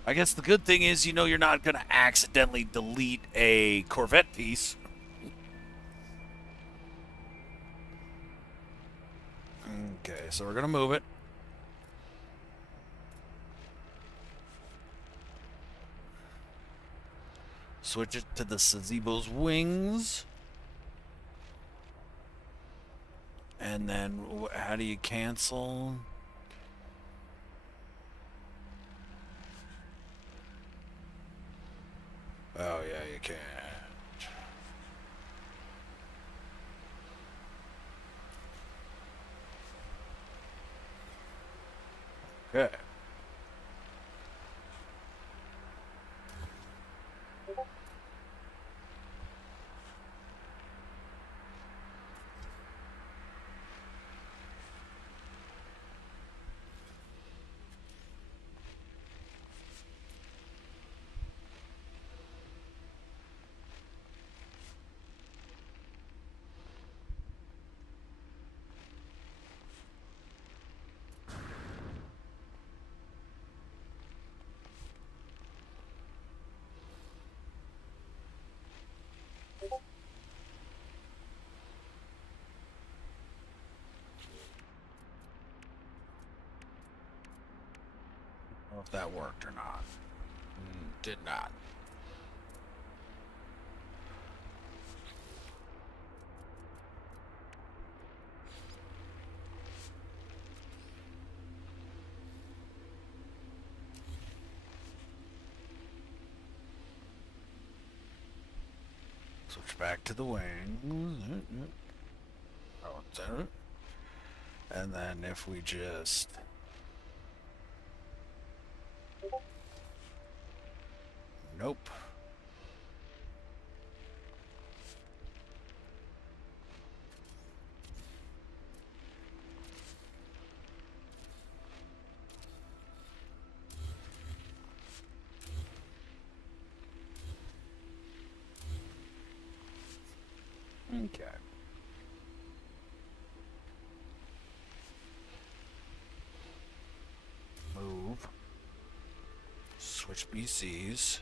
I guess the good thing is, you know, you're not going to accidentally delete a Corvette piece. Okay, so we're going to move it. Switch it to the Sazebo's wings. And then, how do you cancel? Oh, yeah, you can't. Okay. I don't know if that worked or not. Did not. Switch back to the wings. Oh, is that it? And then if we just... Nope. Okay. Move. Switch BCs.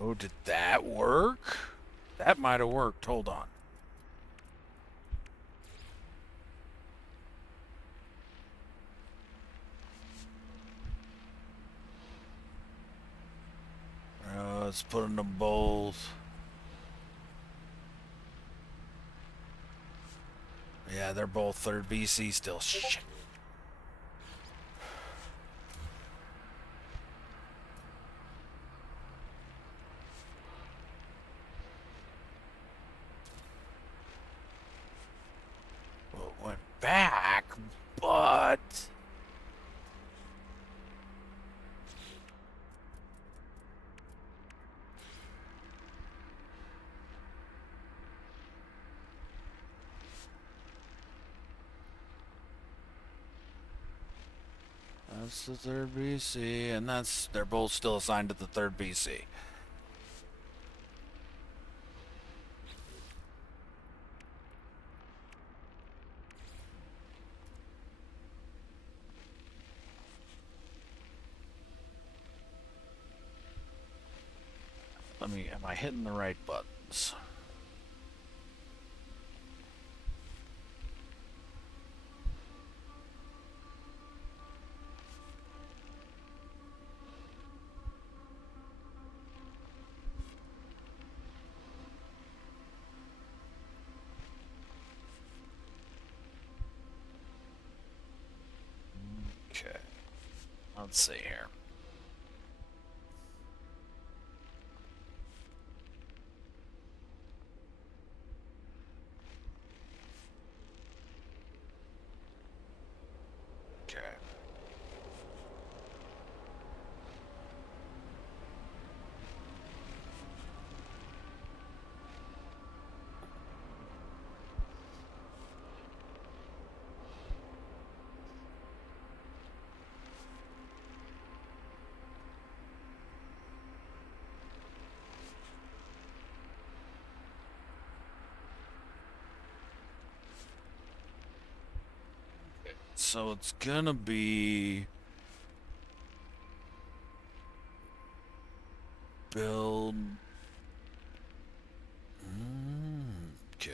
Oh, did that work? That might have worked. Hold on. Let's put in them both. Yeah, they're both third BC still. Shit. Well, it went back, but... That's the third BC, and they're both still assigned to the third BC. Am I hitting the right buttons? Okay. Now let's see here. Okay. So it's gonna be build. Okay.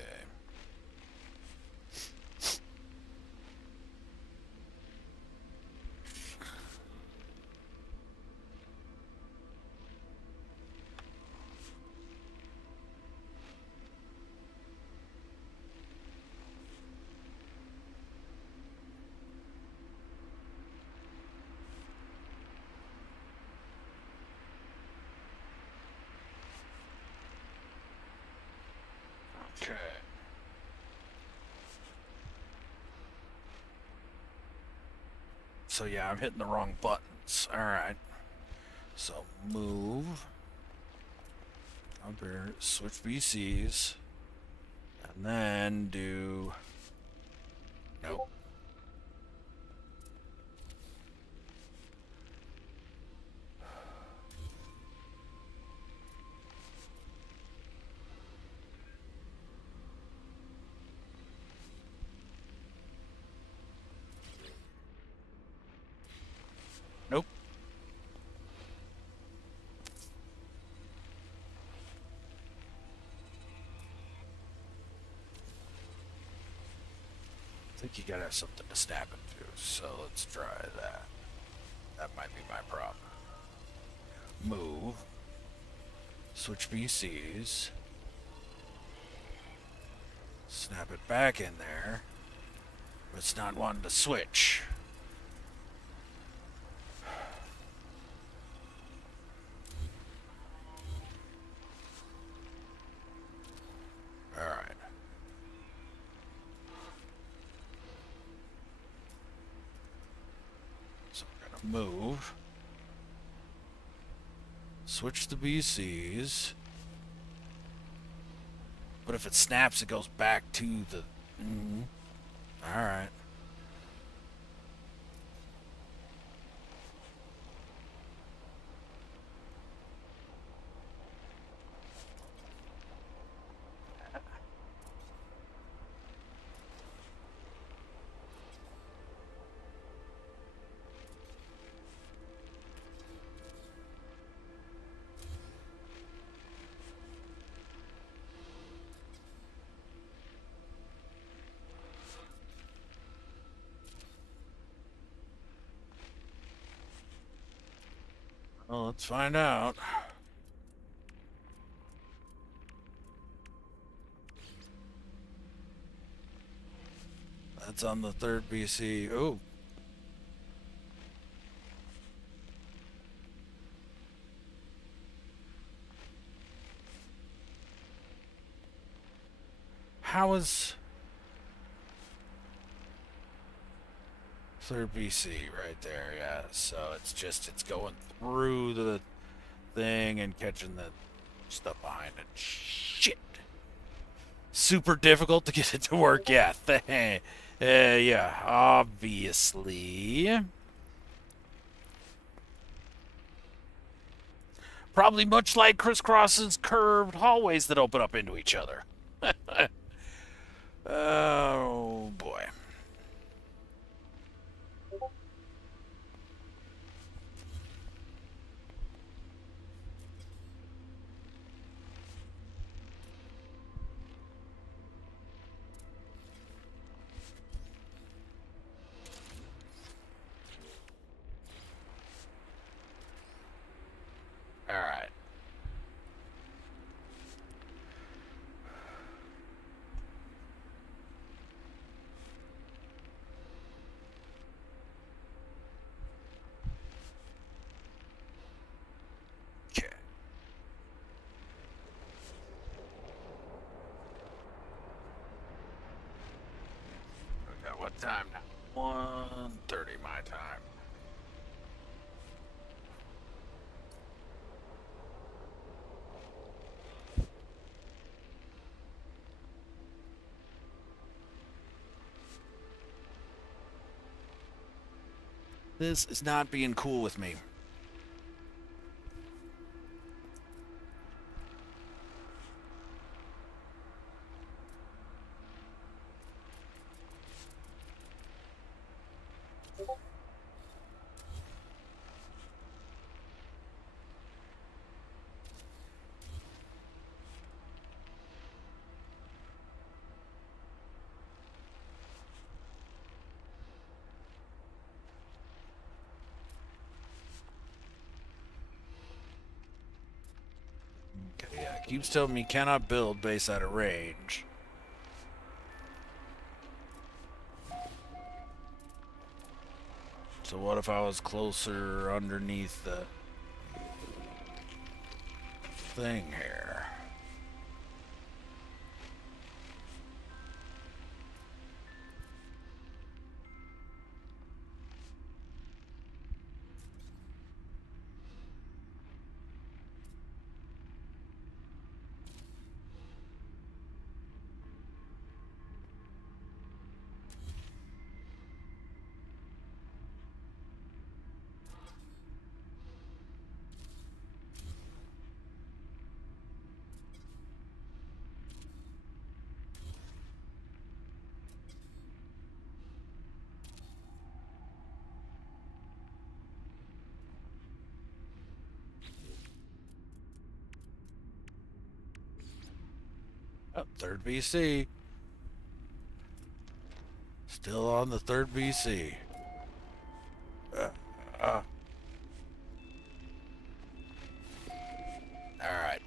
Okay. So yeah, I'm hitting the wrong buttons. Alright. So move. Up here, switch BCs. And then do... Nope. Nope. I think you gotta have something to snap it to, so let's try that. That might be my problem. Move. Switch BCs. Snap it back in there. But it's not wanting to switch. Alright. So we're gonna move. Switch the BCs. But if it snaps, it goes back to the... Alright. Well, let's find out. That's on the third BC. Oh. How is... Third BC right there, yeah. So it's going through the thing and catching the stuff behind it. Shit. Super difficult to get it to work, yeah. Yeah, obviously. Probably much like crisscrosses curved hallways that open up into each other. Oh, boy. All right. What time now? 1:30 my time. This is not being cool with me. Okay, yeah, it keeps telling me cannot build based out of range. So what if I was closer underneath the thing here? Oh, third BC. Still on the third BC. All right.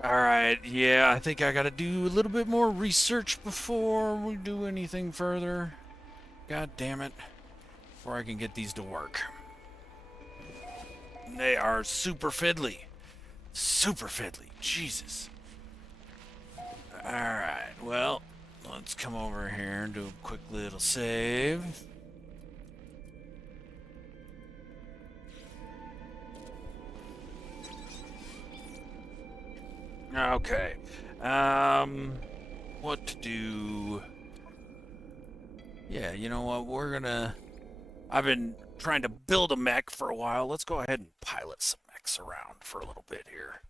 All right, yeah, I think I gotta do a little bit more research before we do anything further. God damn it. Before I can get these to work. They are super fiddly. Super fiddly. Jesus. Alright, well, let's come over here and do a quick little save. Okay. What to do? Yeah, you know what? I've been trying to build a mech for a while. Let's go ahead and pilot some mechs around for a little bit here.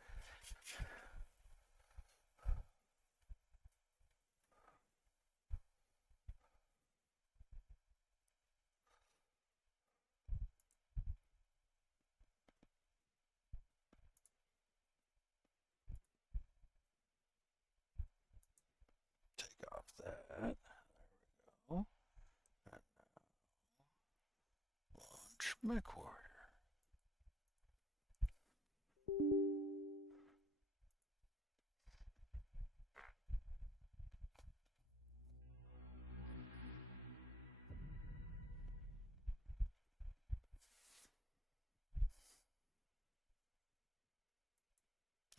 Take off that. There we go. And launch mech warrior.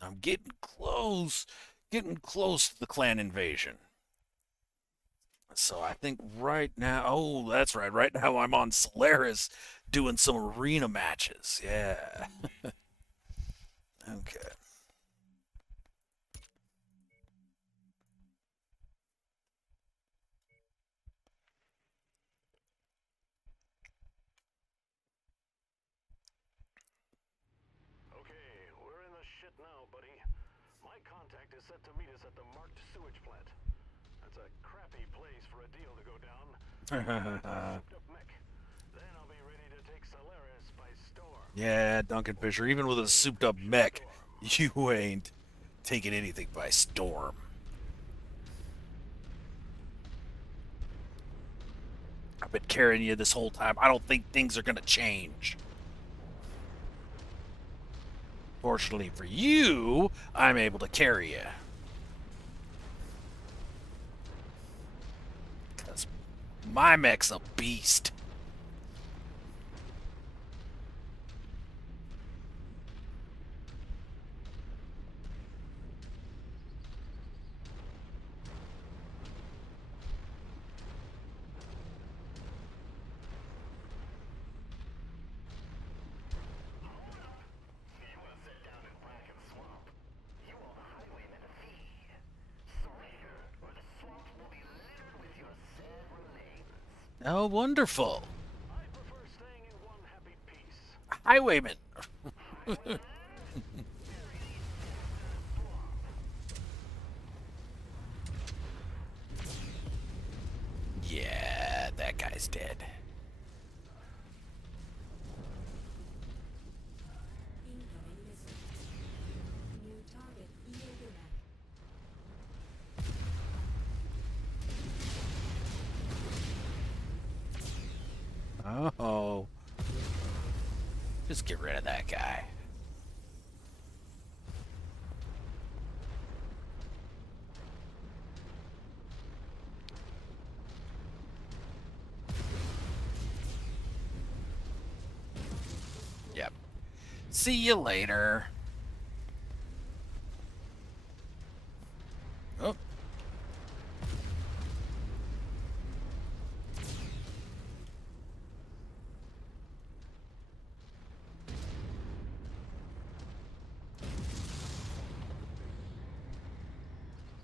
I'm getting close to the clan invasion. So I think right now, oh, that's right. Right now I'm on Solaris doing some arena matches. Yeah. Okay. Okay, we're in the shit now, buddy. My contact is set to meet us at the marked sewage plant. That's a crappy place for a deal to go down. Then I'll be ready to take Solaris by storm. Yeah, Duncan Fisher. Even with a souped up mech, you ain't taking anything by storm. I've been carrying you this whole time. I don't think things are gonna change. Fortunately for you, I'm able to carry you. Because my mech's a beast. Oh, wonderful. I prefer staying in one happy peace. Highwayman. Yeah, that guy's dead. Incoming missile. New target EOD. Oh. Just get rid of that guy. Yep. See you later. Oh.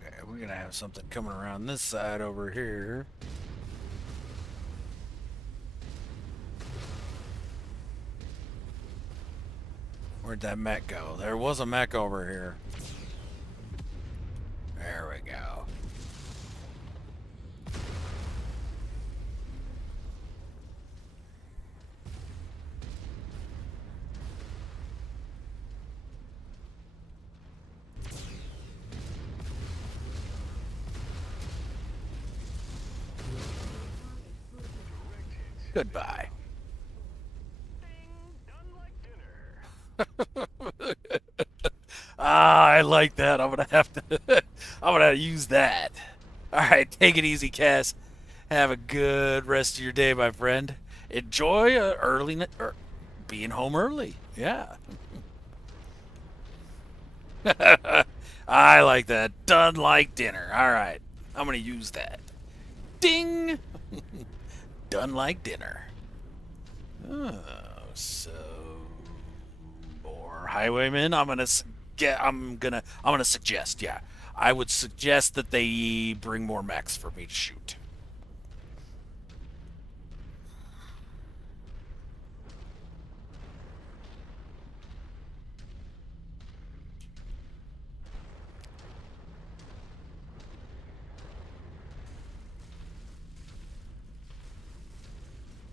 Okay, we're gonna have something coming around this side over here. Where'd that mech go? There was a mech over here. There we go. Goodbye. Ding! Done like dinner. Ah, I like that. I'm gonna have to. I'm gonna use that. All right, take it easy, Cass. Have a good rest of your day, my friend. Enjoy being home early. Yeah. I like that. Done like dinner. All right, I'm gonna use that. Ding. Done like dinner. Oh, so more highwaymen. I'm gonna suggest. Yeah, I would suggest that they bring more mechs for me to shoot.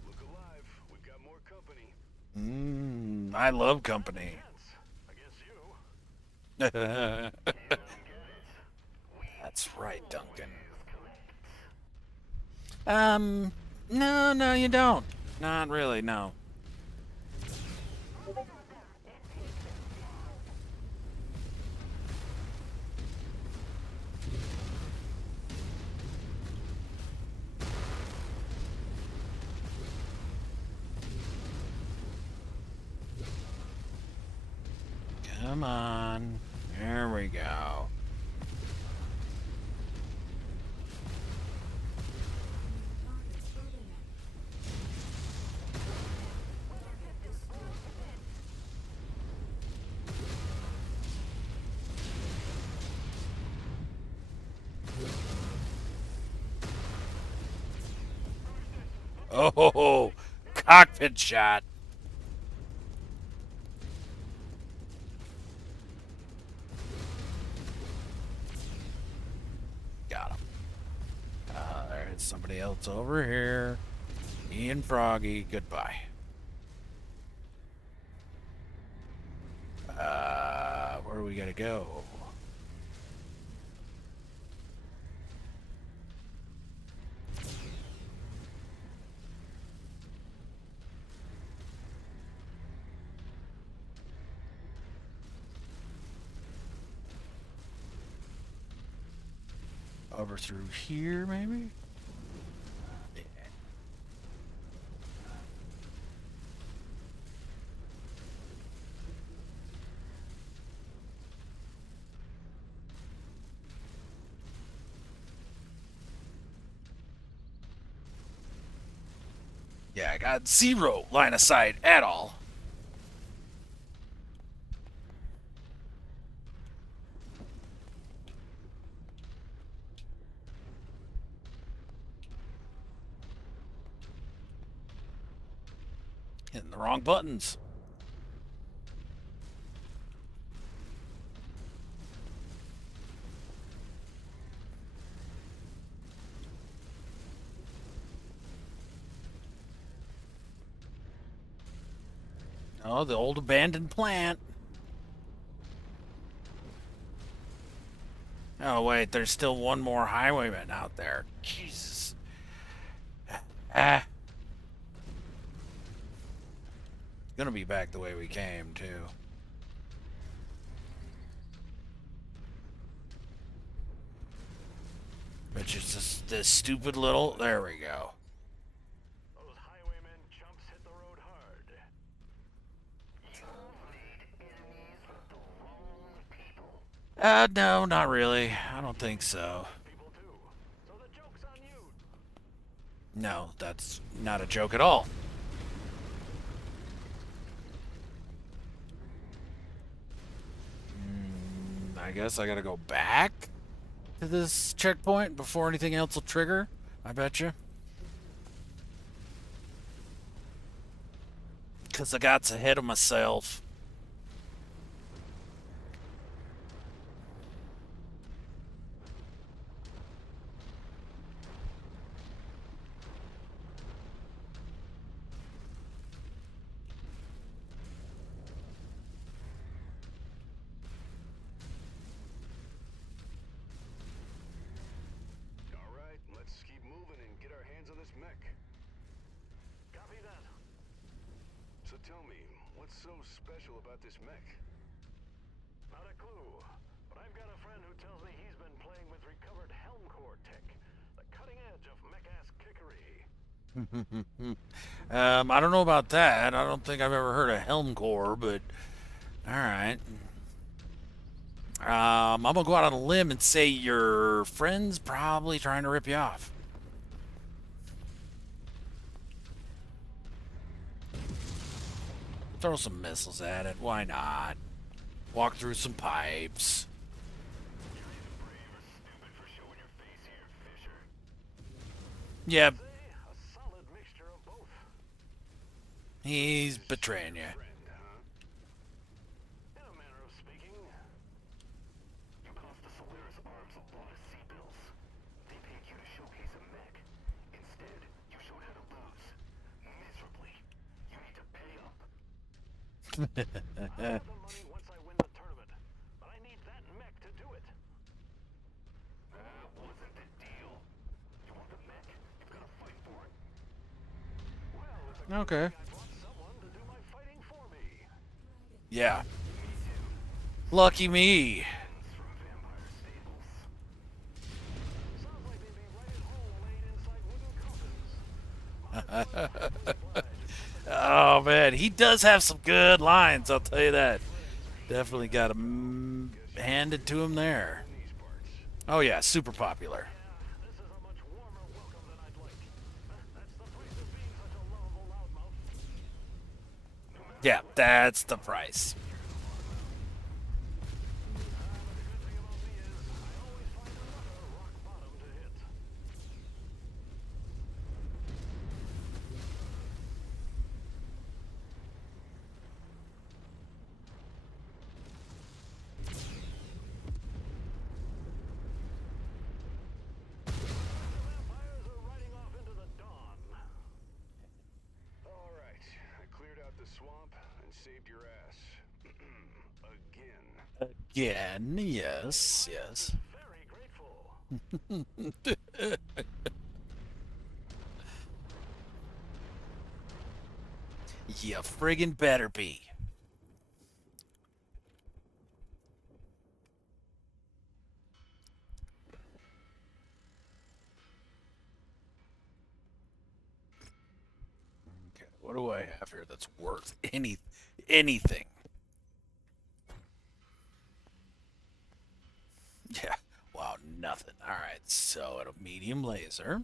Look alive. We've got more company. I love company. Against you. That's right, Duncan. No, you don't. Not really, no. Come on. There we go. Oh, cockpit shot. Got him. There's somebody else over here. Ian Froggy, goodbye. Where do we gotta go? Over through here, maybe? Yeah, I got zero line of sight at all. Hitting the wrong buttons. Oh, the old abandoned plant. Oh, wait, there's still one more highwayman out there. Jesus. Ah. Gonna be back the way we came, too. Which is just this stupid little... There we go. Those highwaymen chumps hit the road hard. No, not really. I don't think so. People too. So the joke's on you. No, that's not a joke at all. I guess I gotta go back to this checkpoint before anything else will trigger. I bet you. Because I got ahead of myself. All right, let's keep moving and get our hands on this mech. Copy that. So tell me, what's so special about this mech? Not a clue, but I've got a friend who tells me he's been playing with recovered helm core tech, the cutting edge of mech-ass kickery. I don't know about that. I don't think I've ever heard of Helm Core, but all right. I'm gonna go out on a limb and say your friend's probably trying to rip you off. Throw some missiles at it. Why not? Walk through some pipes. Yeah, Say, a solid mixture of both. he's betraying you. Friend, huh? In a manner of speaking. You cost the Solaris Arms a lot of C-bills. They paid you to showcase a mech. Instead, you showed how to lose. Miserably. You need to pay up. I'll have the money once I win the tournament, but I need that mech to do it. That wasn't the deal. You want the mech? You've got to fight for it. Well, it's a good Okay. thing I brought someone to do my fighting for me. Yeah. Lucky me. From vampire stables. Sounds like they'd be right at home laid inside wooden coffins. Oh man, he does have some good lines. I'll tell you that. Definitely got him handed to him there. These parts. Oh yeah, super popular. This is a much warmer welcome than I'd like. That's the price of being such a lovable loudmouth. Yeah, that's the price. The good thing about me is I always find another rock bottom to hit. The vampires are riding off into the dawn. All right, I cleared out the swamp and saved your ass. Again. Again, yes, yes. Very grateful. You friggin' better be. What do I have here that's worth anything? Yeah. Wow, nothing. All right. So at a medium laser.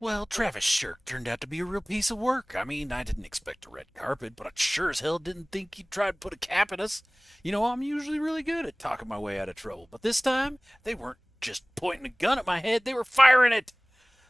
Well, Travis sure turned out to be a real piece of work. I mean, I didn't expect a red carpet, but I sure as hell didn't think he'd try to put a cap in us. You know, I'm usually really good at talking my way out of trouble, but this time, they weren't just pointing a gun at my head, they were firing it.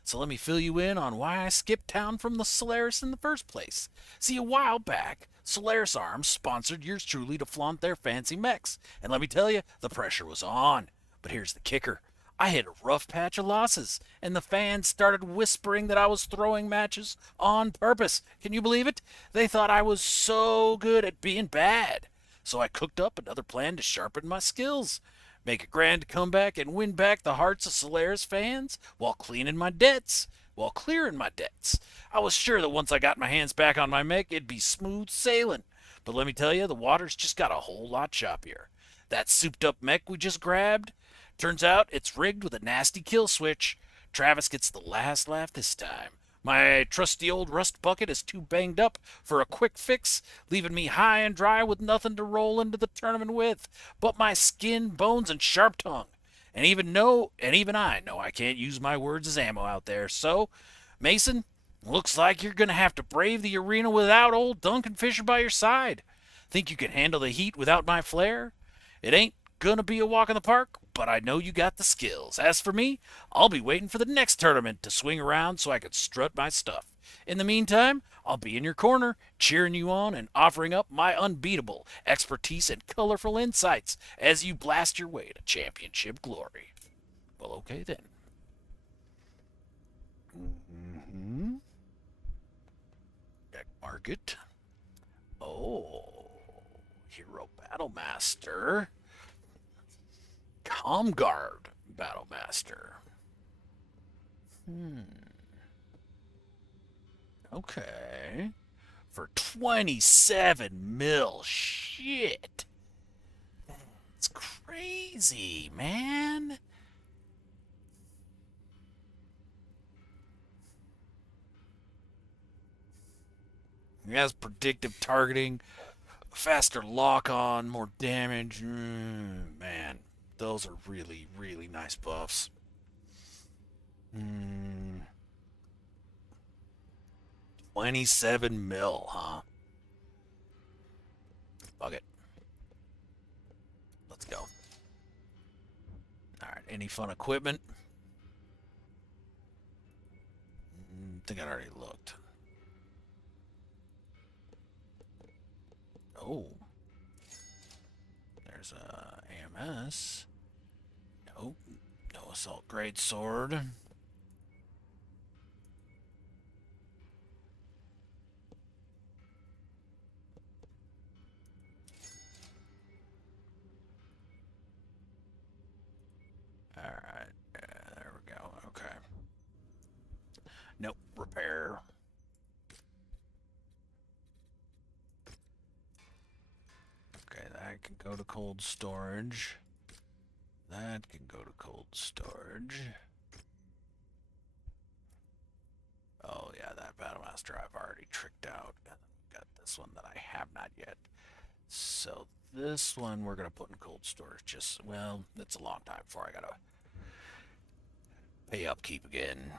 So let me fill you in on why I skipped town from the Solaris in the first place. See, a while back, Solaris Arms sponsored yours truly to flaunt their fancy mechs, and let me tell you, the pressure was on. But here's the kicker. I hit a rough patch of losses, and the fans started whispering that I was throwing matches on purpose. Can you believe it? They thought I was so good at being bad. So I cooked up another plan to sharpen my skills, make a grand comeback, and win back the hearts of Solaris fans while clearing my debts. I was sure that once I got my hands back on my mech, it'd be smooth sailing. But let me tell you, the water's just got a whole lot choppier. That souped up mech we just grabbed, turns out it's rigged with a nasty kill switch. Travis gets the last laugh this time. My trusty old rust bucket is too banged up for a quick fix, leaving me high and dry with nothing to roll into the tournament with but my skin, bones, and sharp tongue. And even I know I can't use my words as ammo out there. So, Mason, looks like you're gonna have to brave the arena without old Duncan Fisher by your side. Think you can handle the heat without my flare? It ain't gonna be a walk in the park, but I know you got the skills. As for me, I'll be waiting for the next tournament to swing around so I can strut my stuff. In the meantime, I'll be in your corner, cheering you on and offering up my unbeatable expertise and colorful insights as you blast your way to championship glory. Well, okay then. Deck market. Oh, Hero Battlemaster. Comguard Battlemaster. Okay. For 27 mil. Shit. It's crazy, man. It has predictive targeting, faster lock-on, more damage. Man, those are really, really nice buffs. 27 mil, huh? Fuck it. Let's go. Alright, any fun equipment? I think I already looked. Oh. There's a AMS. Nope. No assault grade sword. Alright. There we go. Okay. Nope. Repair. Okay, that can go to cold storage. That can go to cold storage. Oh yeah, that Battlemaster I've already tricked out. Got this one that I have not yet. So this one we're gonna put in cold storage. Just, well, it's a long time before I gotta pay upkeep again.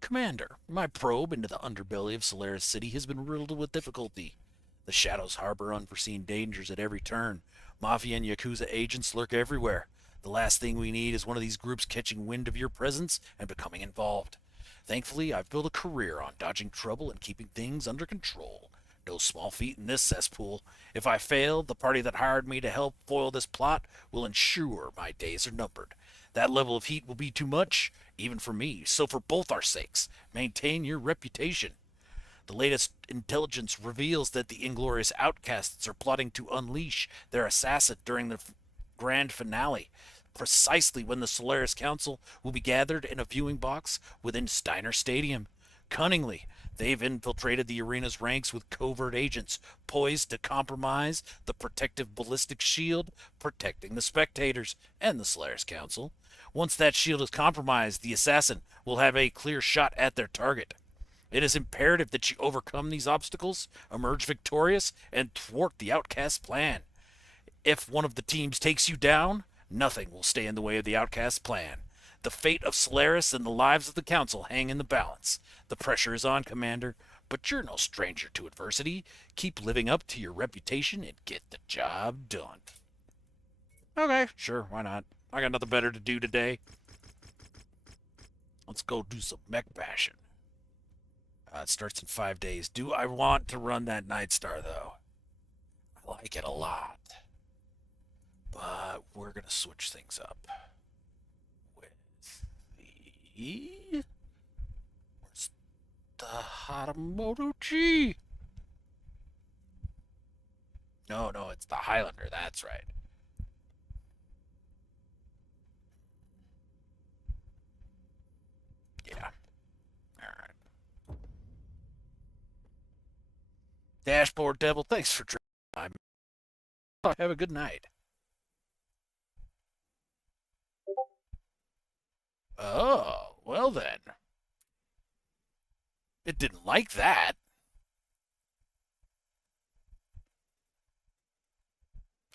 Commander, my probe into the underbelly of Solaris City has been riddled with difficulty. The shadows harbor unforeseen dangers at every turn. Mafia and Yakuza agents lurk everywhere. The last thing we need is one of these groups catching wind of your presence and becoming involved. Thankfully, I've built a career on dodging trouble and keeping things under control. No small feat in this cesspool. If I fail, the party that hired me to help foil this plot will ensure my days are numbered. That level of heat will be too much, even for me. So for both our sakes, maintain your reputation. The latest intelligence reveals that the inglorious outcasts are plotting to unleash their assassin during the grand finale, precisely when the Solaris Council will be gathered in a viewing box within Steiner Stadium. Cunningly, they've infiltrated the arena's ranks with covert agents poised to compromise the protective ballistic shield protecting the spectators and the Solaris Council. Once that shield is compromised, the assassin will have a clear shot at their target. It is imperative that you overcome these obstacles, emerge victorious, and thwart the outcast plan. If one of the teams takes you down, nothing will stay in the way of the outcast plan. The fate of Solaris and the lives of the Council hang in the balance. The pressure is on, Commander, but you're no stranger to adversity. Keep living up to your reputation and get the job done. Okay, sure, why not? I got nothing better to do today. Let's go do some mech bashing. It starts in 5 days. Do I want to run that Night Star, though? I like it a lot. But we're going to switch things up with the... Where's the Hatamoto G? No, it's the Highlander. That's right. Yeah. All right. Dashboard Devil, thanks for time. Have a good night. Oh, well then. It didn't like that.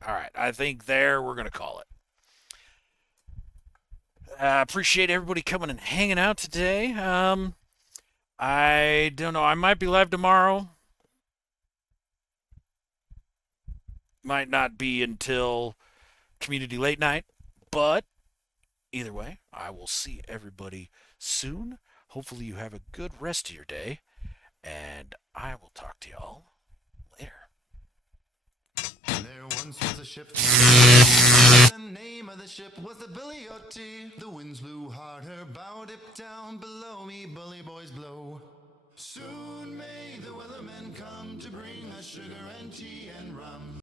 All right, I think there we're going to call it. Appreciate everybody coming and hanging out today. I don't know. I might be live tomorrow. Might not be until community late night, but either way, I will see everybody soon. Hopefully you have a good rest of your day, and I will talk to y'all later. There once was a ship. The name of the ship was the Billy O.T. The winds blew hard, her bow dipped down below me, bully boys blow. Soon may the weathermen come to bring us sugar and tea and rum.